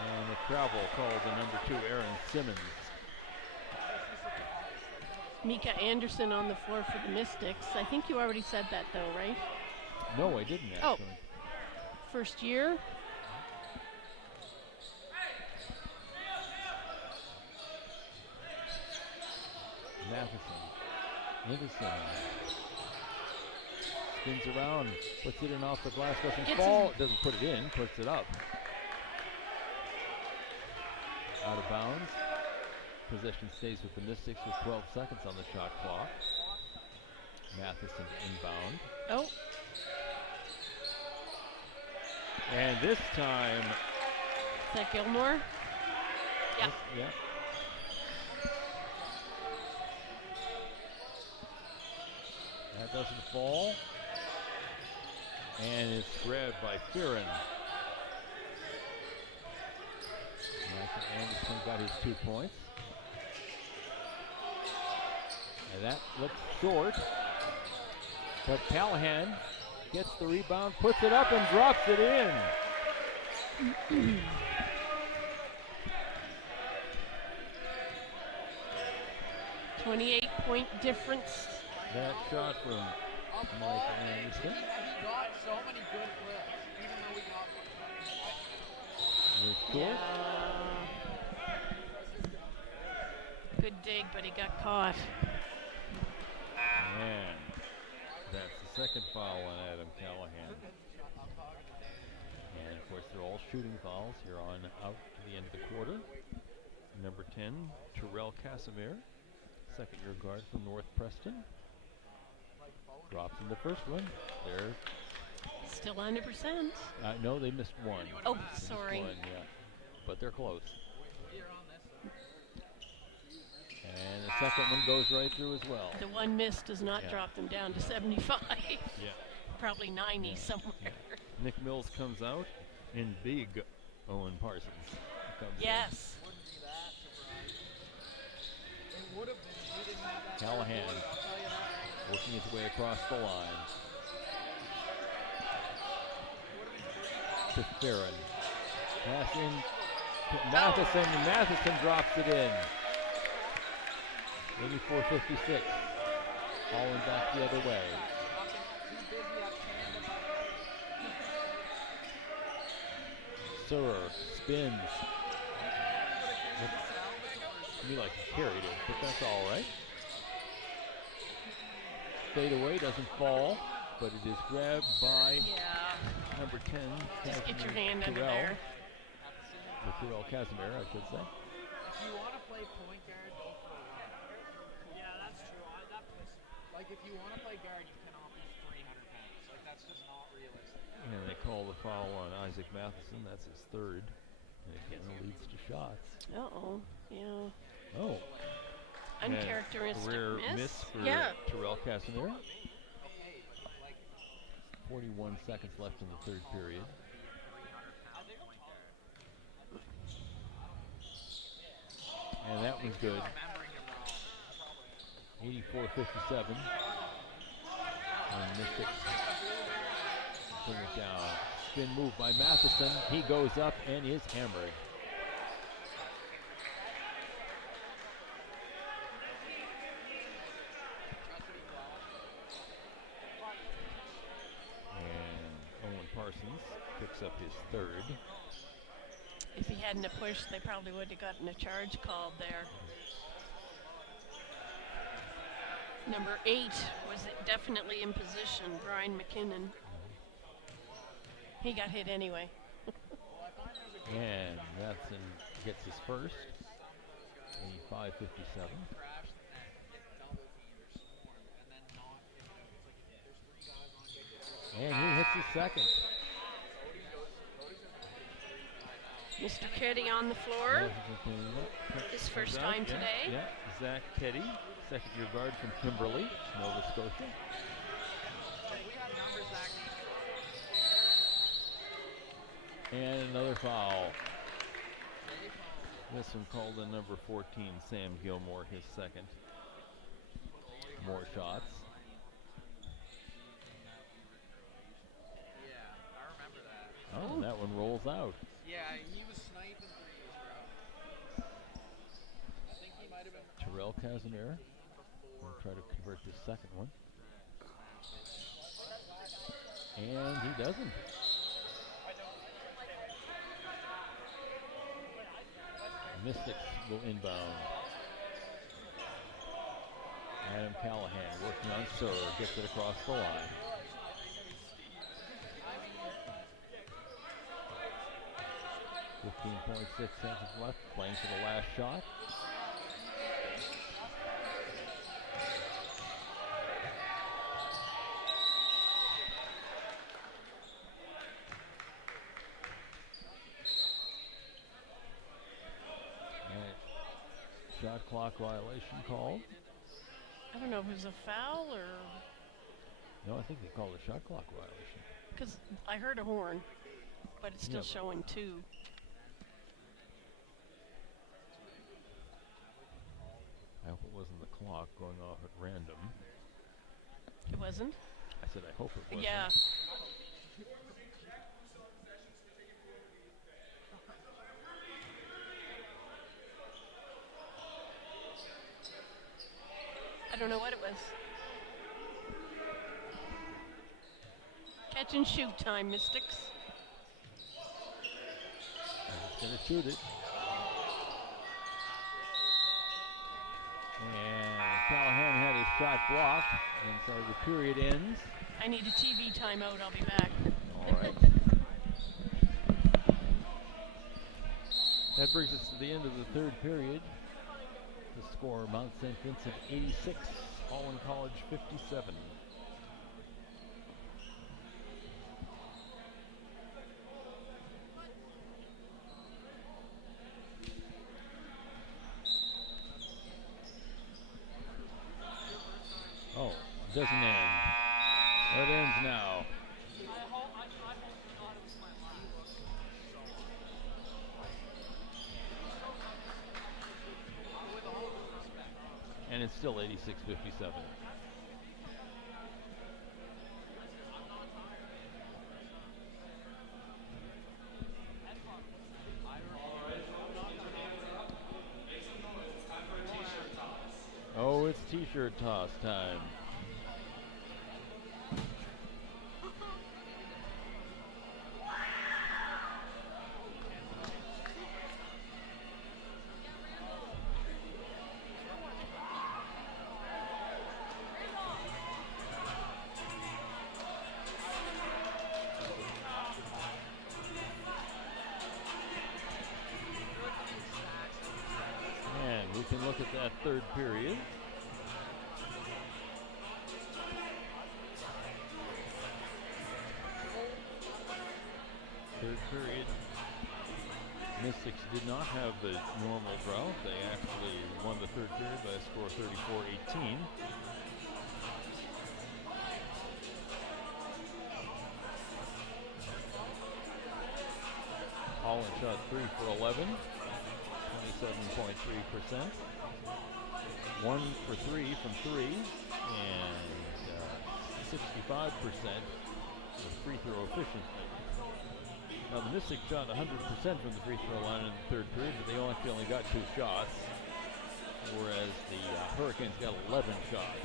And a travel called to number 2, Aaron Simmons. Mika Anderson on the floor for the Mystics. I think you already said that though, right? No, I didn't actually. First year. Matheson. Henderson. Spins around, puts it in off the glass, doesn't fall. Doesn't put it in, puts it up. Out of bounds. Possession stays with the Mystics with 12 seconds on the shot clock. Matheson inbound. Oh. And this time. Is that Gilmore? Yeah. Yeah. That doesn't fall. And it's grabbed by Farron. Michael Anderson got his 2 points. And that looks short. But Callahan gets the rebound, puts it up, and drops it in. 28-point difference. That shot from Mike Anderson. He got so many good looks, even though we got Was short. Good dig, but he got caught. And that's the second foul on Adam Callahan. And of course, they're all shooting fouls here on out to the end of the quarter. Number 10, Terrell Casimir, second-year guard from North Preston. Drops in the first one. There Still 100%. No, they missed one. Oh, They missed sorry. one, yeah. But they're close. And the second one goes right through as well. The one miss does not Yeah. drop them down to 75. Yeah. Probably 90 Yeah. somewhere. Yeah. Nick Mills comes out, and big Owen Parsons comes Yes. Wouldn't be that surprised. It would have been if we didn't have that. Callahan. third quarter, I'll tell you that right in, working his way across the line. To Farron. Pass in to Matheson, and Matheson drops it in. 84-56. Holland back the other way. Surer spins. To me like he carried it, but that's all right. Fade away, doesn't fall, but it is grabbed by Yeah. number 10. Just get your Casimir hand under Terrell. there. Or Terrell Casimir, I should say. If you want to play point guard, don't play guard. Yeah, that's true. That puts, like, if you want to play guard, you cannot be 300 pounds. Like, that's just not realistic. And they call the foul on Isaac Matheson. That's his third. And again, it leads to shots. Uh-oh. Yeah. Oh. and Uncharacteristic career miss for Yeah. Terrell Casimir. Okay, but, like, 41 seconds left in the third period. And that one's good. 84-57. And Mystics bring it down. Spin move by Matheson. He goes up and is hammered. And Owen Parsons picks up his third. If he hadn't have pushed, they probably would have gotten a charge called there. Number 8 was definitely in position, Brian McKinnon. He got hit anyway. And Matheson gets his first. 85-57. And he hits his second. Mr. Keddy on the floor. His first time Yeah, today. Yeah, Zach Keddy, second-year guard from Kimberley, Nova Scotia. And another foul. This one called in number 14, Sam Gilmore, his second. More shots. yeah, I remember that. Oh, and that one rolls out. Yeah, he was sniping threes, bro. I think he might have been Terrell Casimir will try to convert this second one. And he doesn't. Mystics will inbound. Adam Callahan working on serve, gets it across the line. .6 seconds left, playing for the last shot. Shot clock violation called. I don't know if it was a foul or... No, I think they called a shot clock violation. Because I heard a horn, but it's still Yeah. showing 2. I hope it wasn't the clock going off at random. It wasn't? I said I hope it wasn't. Yeah. I don't know what it was. Catch and shoot time, Mystics. He's going to shoot it. And Callahan had his shot blocked, and so the period ends. I need a TV timeout. I'll be back. All right. That brings us to the end of the third period. The score, Mount St. Vincent 86, Holland College 57. doesn't end. It ends now. And it's still 86-57. Oh, it's t-shirt toss time. And we can look at that third period. Third period, Mystics did not have the normal drought. They actually won the third period by a score of 34-18. Holland shot 3 for 11, 27.3%. 1 for 3 from 3, and 65% with free throw efficiency. Now the Mystics shot 100% from the free throw line in the third period, but they actually only got 2 shots, whereas the Hurricanes got 11 shots.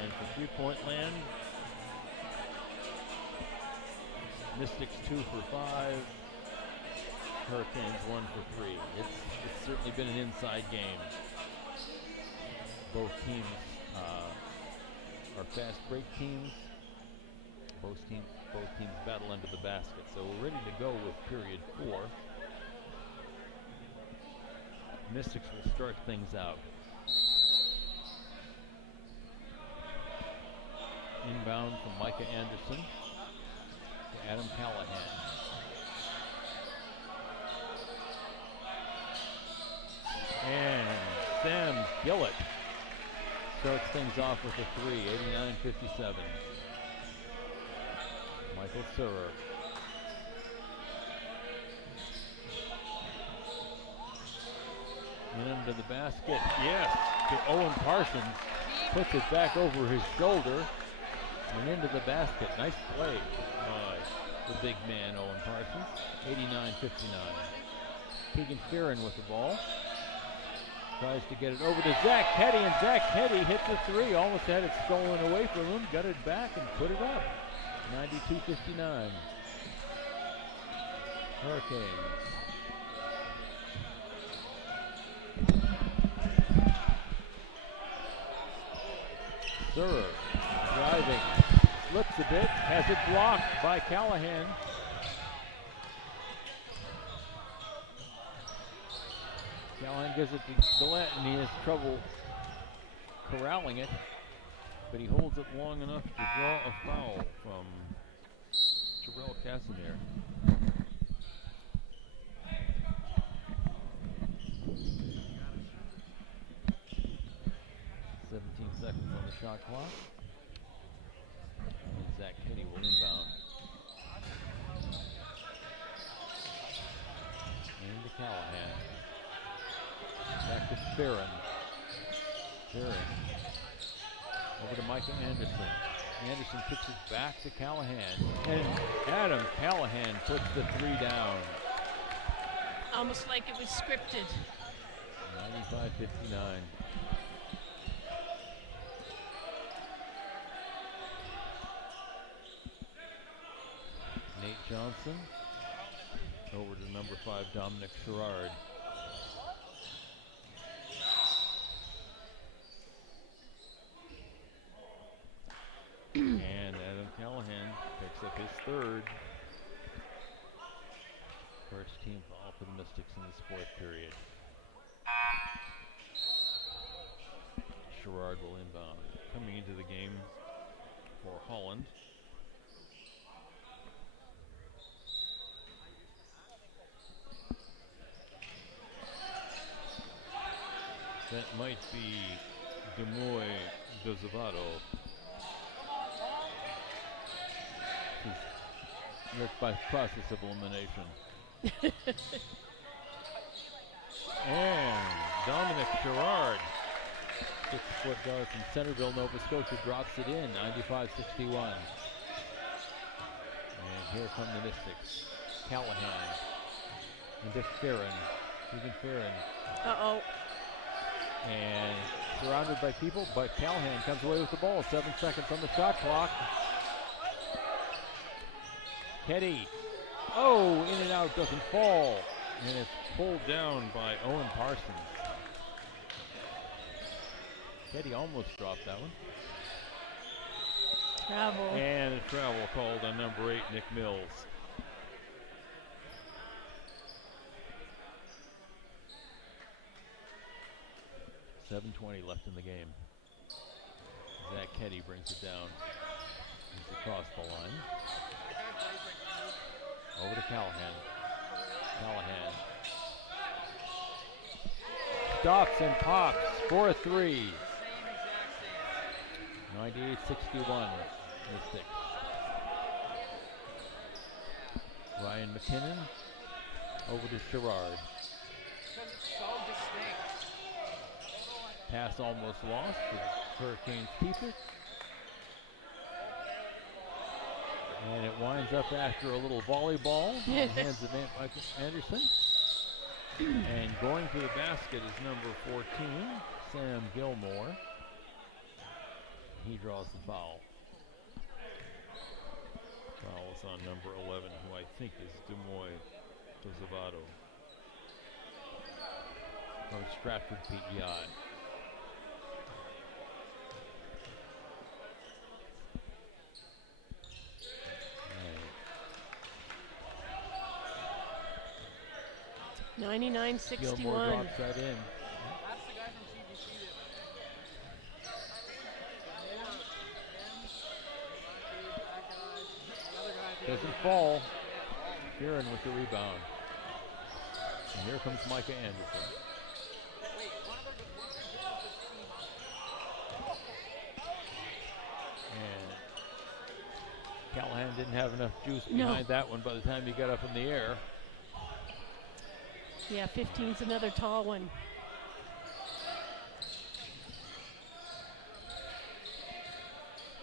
And from three-point land, Mystics 2 for 5, Hurricanes 1 for 3. It's certainly been an inside game. Both teams are fast break teams. Both teams battle under the basket. So we're ready to go with period 4. Mystics will start things out. Inbound from Micah Anderson to Adam Callahan. And Sam Gillett starts things off with a 3, 89-57. Michael Surer. And into the basket, yes, to Owen Parsons. Puts it back over his shoulder and into the basket. Nice play by the big man, Owen Parsons. 89-59. Keegan Fearon with the ball. Tries to get it over to Zach Ketty, and Zach Ketty hits a 3. Almost had it stolen away from him. Got it back and put it up. 92-59. Hurricanes. Surer driving, slips a bit, has it blocked by Callahan. Callahan gives it to Gillette, and he has trouble corralling it, but he holds it long enough to draw a foul from Terrell Casimir. Seconds on the shot clock. And Zach Kitty will inbound. And to Callahan. Back to Fearon. Over to Micah Anderson. Anderson kicks it back to Callahan. And Adam Callahan puts the 3 down. Almost like it was scripted. 95-59. Nate Johnson over to number 5, Dominic Sherrard. And Adam Callahan picks up his 3rd. First team foul for the Mystics in this 4th period. Sherrard will inbound. Coming into the game for Holland. That might be Demoy Vizavato. That's by process of elimination. And Dominic Gerard. 6-foot guard from Centerville, Nova Scotia, drops it in, 95-61. And here come the Mystics. Callahan into Farron. Keegan Farron. Uh-oh. And surrounded by people, but Callahan comes away with the ball. 7 seconds on the shot clock. Ketty. Oh, in and out, doesn't fall. And it's pulled down by Owen Parsons. Ketty almost dropped that one. Travel. And a travel called on number 8, Nick Mills. .7:20 left in the game. Zach Ketty brings it down. He's across the line. Over to Callahan. Callahan. Stops and pops for a 3. 98-61. Mystics. Ryan McKinnon over to Sherrard. Pass almost lost. The Hurricanes keep it. And it winds up after a little volleyball in the hands of Michael Anderson. And going to the basket is number 14, Sam Gilmore. He draws the foul. Foul is on number 11, who I think is Demoy Vizavato from Stratford PEI. Right. 99-61. Gilmore drops that in. That's the guy from CBC that Doesn't fall. Fearon with the rebound. And here comes Micah Anderson. And Callahan didn't have enough juice behind that one by the time he got up in the air. Yeah, 15's another tall one.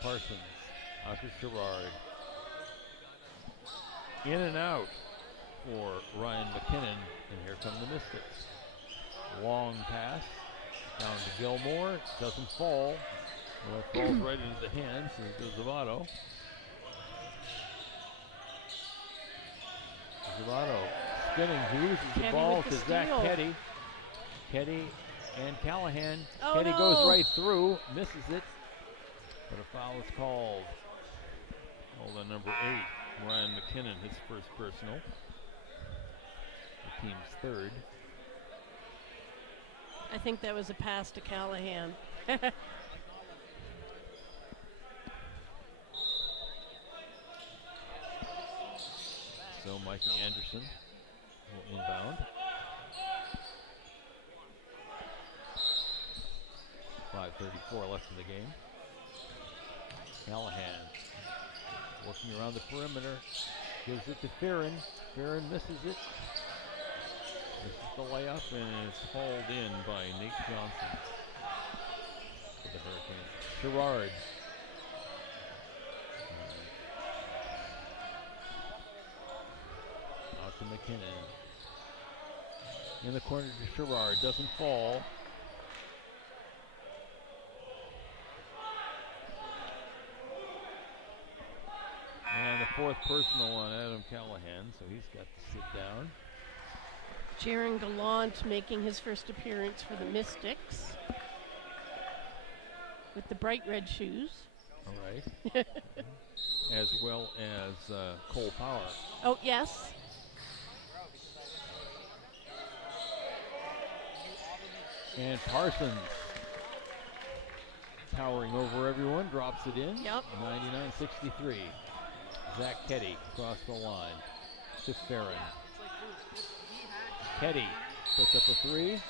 Parsons out to Sherrard. In and out for Ryan McKinnon, and here come the Mystics. Long pass down to Gilmore, doesn't fall. Well, it falls right into the hands of Zavato. Zavato spinning, he loses the Ketty ball with to the Zach steal. Ketty. Ketty and Callahan. Oh, Ketty no. goes right through, misses it, but a foul is called. Called on number 8, Ryan McKinnon, his first personal. The team's third. I think that was a pass to Callahan. So Mikey Anderson will inbound. 5:34 left in the game. Callahan working around the perimeter. Gives it to Farron. Farron misses it. This is the layup, and it's hauled in by Nate Johnson for the Hurricanes. Sherrard. Out to McKinnon. In the corner to Sherrard. Doesn't fall. And the fourth personal on Adam Callahan, so he's got to sit down. Jaron Gallant making his first appearance for the Mystics with the bright red shoes. All right. As well as Cole Power. Oh, yes. And Parsons towering over everyone, drops it in. Yep. 99-63. Zach Ketty across the line to Farron. Ketty puts up a 3.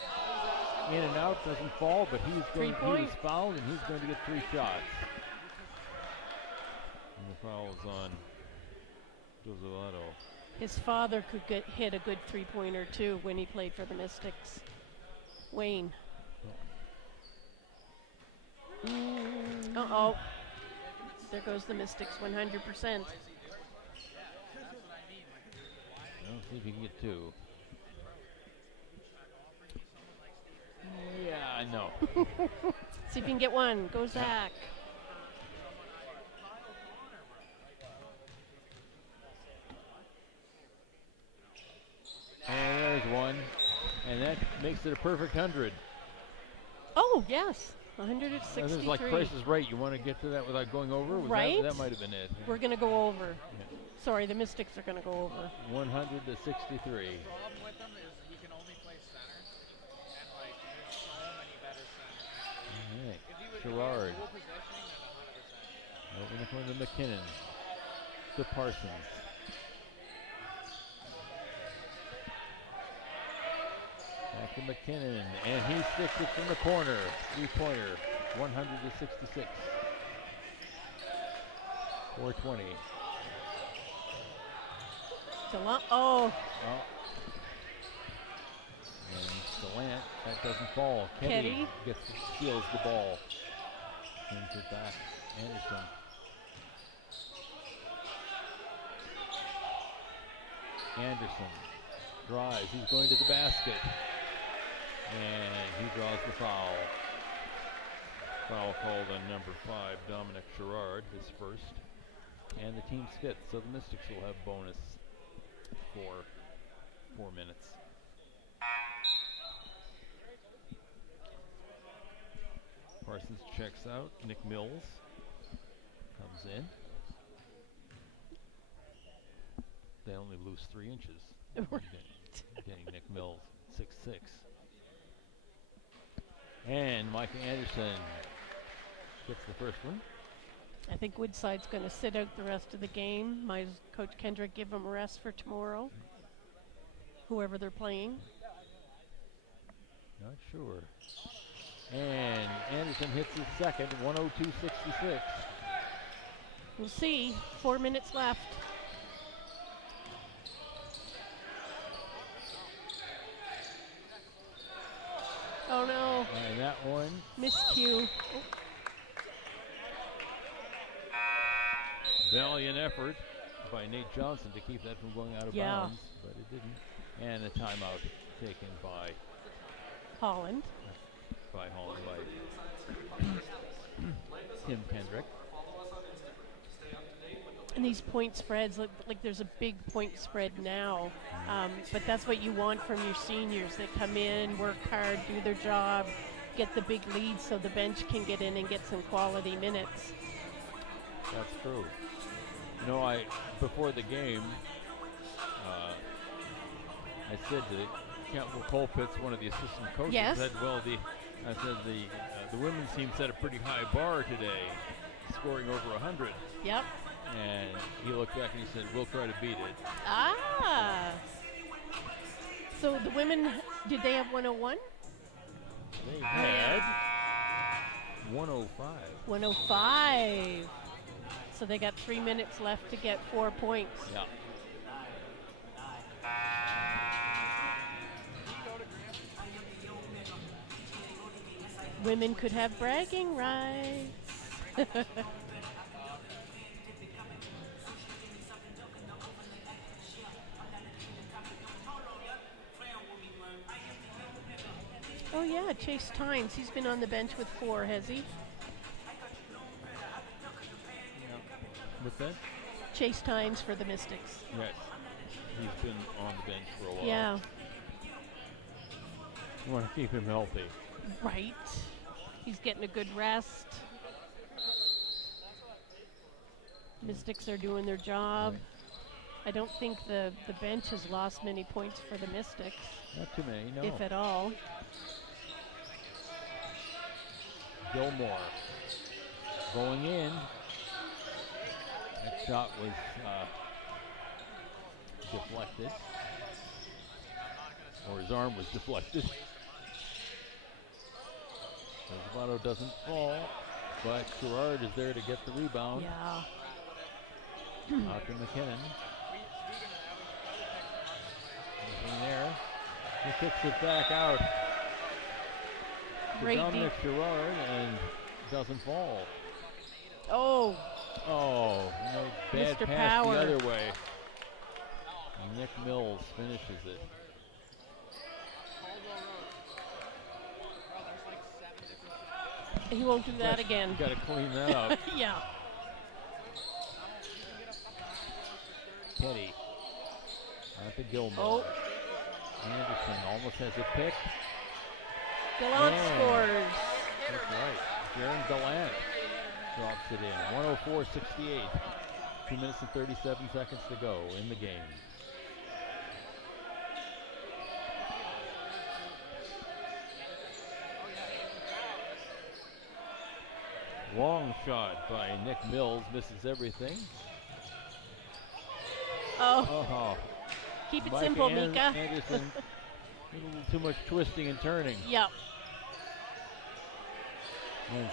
in and out, doesn't fall, but he was Three-point. fouled, and he's going to get 3 shots. And the foul is on Dozolato. His father could hit a good three-pointer too when he played for the Mystics. Wayne. Uh-oh. There goes the Mystics 100%. Well, see if you can get 2. Yeah, I know. See if you can get 1. Go Zach. And there's 1. And that makes it a perfect 100. Oh, yes. 163. This is like Price is Right. You want to get to that without going over? Right? That might have been it. We're going to go over. Sorry, the Mystics are going to go over. 100 to 63. problem with him is he can only play center, and like there's so many better centers. All right. If he was Gerard. full positioning, then 100%. Over the corner to McKinnon. To Parsons. Back to McKinnon. And he sticks it from the corner. 3-pointer. 100 to 66. 420. Oh, And Gallant, that doesn't fall. Keddy. Steals the ball. Sends it back. Anderson. Anderson drives. He's going to the basket. And he draws the foul. Foul called on number 5, Dominic Gerard, his first. And the team's 5th, so the Mystics will have bonus for 4 minutes. Parsons checks out. Nick Mills Comes in. They only lose 3 inches. Getting Nick Mills, 6'6". And Micah Anderson gets the first one. I think Woodside's going to sit out the rest of the game. Might Coach Kendrick give them a rest for tomorrow, whoever they're playing. Not sure. And Anderson hits his second, 102-66. We'll see. 4 minutes left. Oh no, And that one, miscue. valiant effort by Nate Johnson to keep that from going out of Yeah. bounds, but it didn't. And a timeout taken by Holland. Holland, by Tim Kendrick. And these point spreads, like there's a big point spread now, but that's what you want from your seniors. They come in, work hard, do their job, get the big lead so the bench can get in and get some quality minutes. That's true. You know, before the game, I said to Campbell Colpitts, one of the assistant coaches, Yes. said, well, the women's team set a pretty high bar today, scoring over 100. Yep. And he looked back and he said, we'll try to beat it. Ah. So the women, did they have 101? They had 105. 105. So they got 3 minutes left to get 4 points. Yeah. Women could have bragging rights. Oh yeah, Chase Tynes. He's been on the bench with 4, has he? What's that? Chase Tynes for the Mystics. Yes. He's been on the bench for a while. Yeah, You want to keep him healthy. right. He's getting a good rest. Mystics are doing their job. Right. I don't think the bench has lost many points for the Mystics, Not too many, no. if at all. Gilmore going in. That shot was deflected. Or his arm was deflected. Lovato doesn't fall, but Gerard is there to get the rebound. Yeah. Out to McKinnon. Nothing there. He kicks it back out to Great Dominic Gerard and doesn't fall. Oh, Oh, no, bad Mr. pass Power. the other way. Nick Mills finishes it. he won't do that again. Got to clean that up. Yeah. Ketty. Out to Gilmore. Oh, Anderson almost has it picked. Gallant Oh. scores. That's right. Jaron Gallant drops it in. 104-68. 2 minutes and 37 seconds to go in the game. Long shot by Nick Mills, misses everything. Oh, Oh, keep it Micah simple, Mika. Anderson, a little too much twisting and turning. Yep. And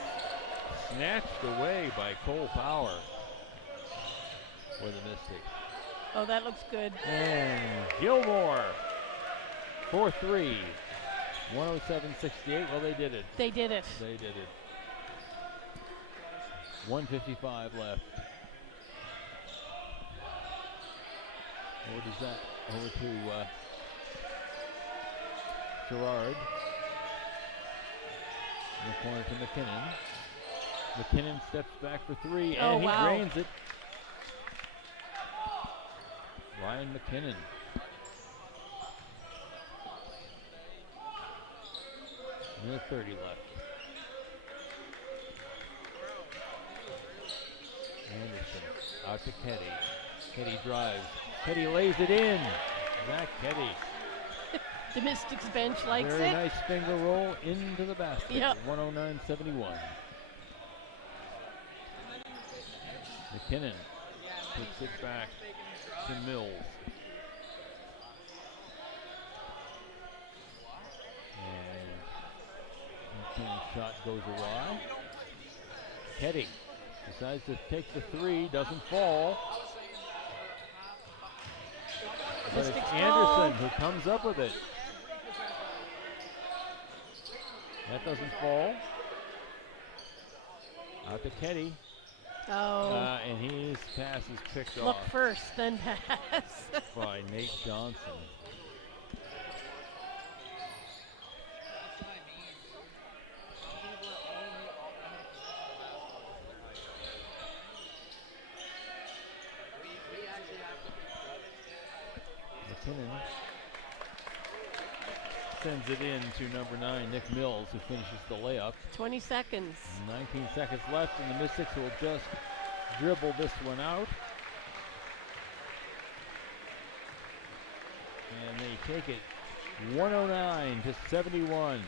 snatched away by Cole Power for the Mystics. Oh, that looks good. And Gilmore for 3. 107-68. Well, they did it. They did it. They did it. 1:55 left. What is that? Over to Gerard. In the corner to McKinnon. McKinnon steps back for 3, Oh, and he wow. drains it. Ryan McKinnon. Minute 30 left. Anderson out to Ketty. Ketty drives. Ketty lays it in. Zach Ketty. The Mystics bench likes Very it. nice finger roll into the basket. Yep. 109-71. McKinnon takes it back to Mills. And McKinnon's shot goes awry. Ketty decides to take the 3, doesn't fall. But it's Mystics Anderson ball. who comes up with it. That doesn't fall. Out to Ketty. Oh, And his pass is picked look off first, then pass. by Nate Johnson. McKinnon sends it in to number 9, Nick Mills, who finishes the layup. 20 seconds. 19 seconds left, and the Mystics will just dribble this one out. And they take it 109-71.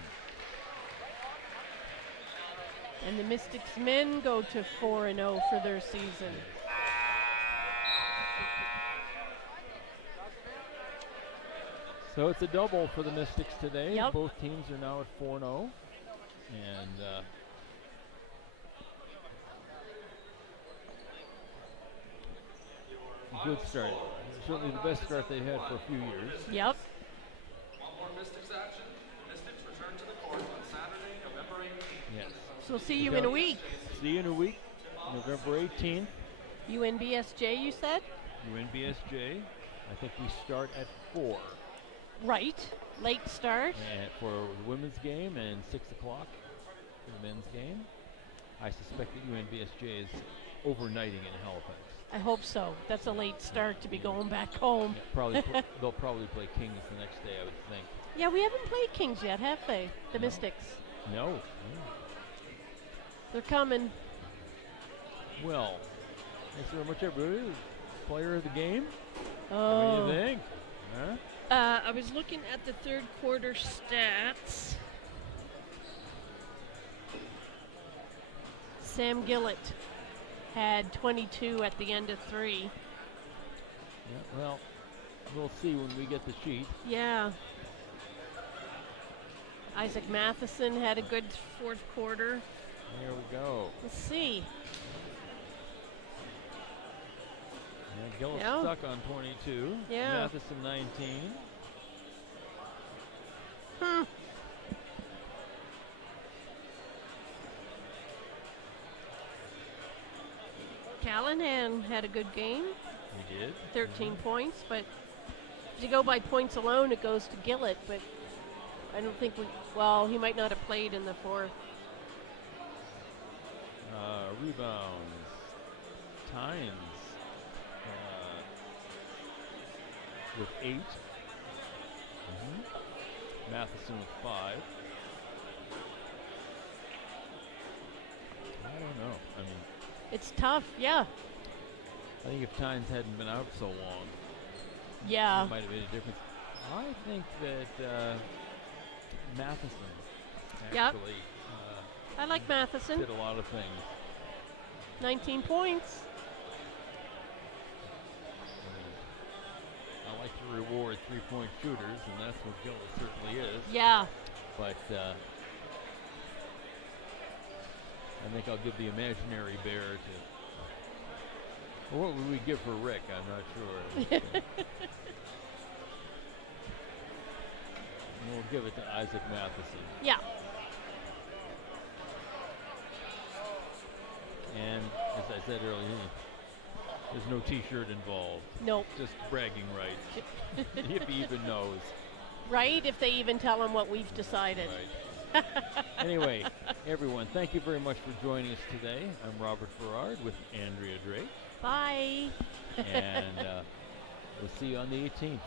And the Mystics men go to 4-0 for their season. So it's a double for the Mystics today. Yep. Both teams are now at 4-0. And good start. Certainly the best start they've had for a few years. Yep. One more Mystics action. Mystics return to the court on Saturday, November 18th. Yes. So see you in a week. See you in a week, November 18th. UNBSJ, you said? UNBSJ. I think we start at 4 Right. Late start. and for the women's game and 6 o'clock for the men's game. I suspect that UNBSJ is overnighting in Halifax. I hope so. That's a late start to be going back home. Yeah, they'll probably play Kings the next day, I would think. Yeah, we haven't played Kings yet, have they? The No. Mystics. No. They're coming. Well, thanks very much, everybody. Player of the game. What Oh. do you think? Huh? I was looking at the third quarter stats. Sam Gillett had 22 at the end of 3. Yeah, well, we'll see when we get the sheet. Yeah. Isaac Matheson had a good fourth quarter. Here we go. Let's see. Yeah, Gillett Yeah. stuck on 22. Yeah. Matheson 19. Callahan had a good game, He did. 13 points, but if you go by points alone, it goes to Gillett, but I don't think well, he might not have played in the fourth. Rebounds. Tynes with 8. Matheson with 5. I don't know. I mean, It's tough, yeah. I think if Tynes hadn't been out so long, Yeah. it might have made a difference. I think that Matheson Yep. actually I like Matheson. did a lot of things. 19 points. I like to reward three-point shooters, and that's what Gillett certainly is. Yeah. But I think I'll give the imaginary bear to. Well, what would we give for Rick? I'm not sure. We'll give it to Isaac Matheson. Yeah. And as I said earlier, there's no T-shirt involved. Nope. Just bragging rights. If he even knows. Right? If they even tell him what we've decided. Right. Anyway, everyone, thank you very much for joining us today. I'm Robert Farrard with Andrea Drake. Bye. And we'll see you on the 18th.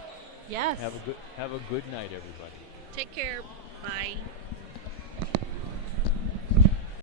Yes. Have a good night, everybody. Take care. Bye.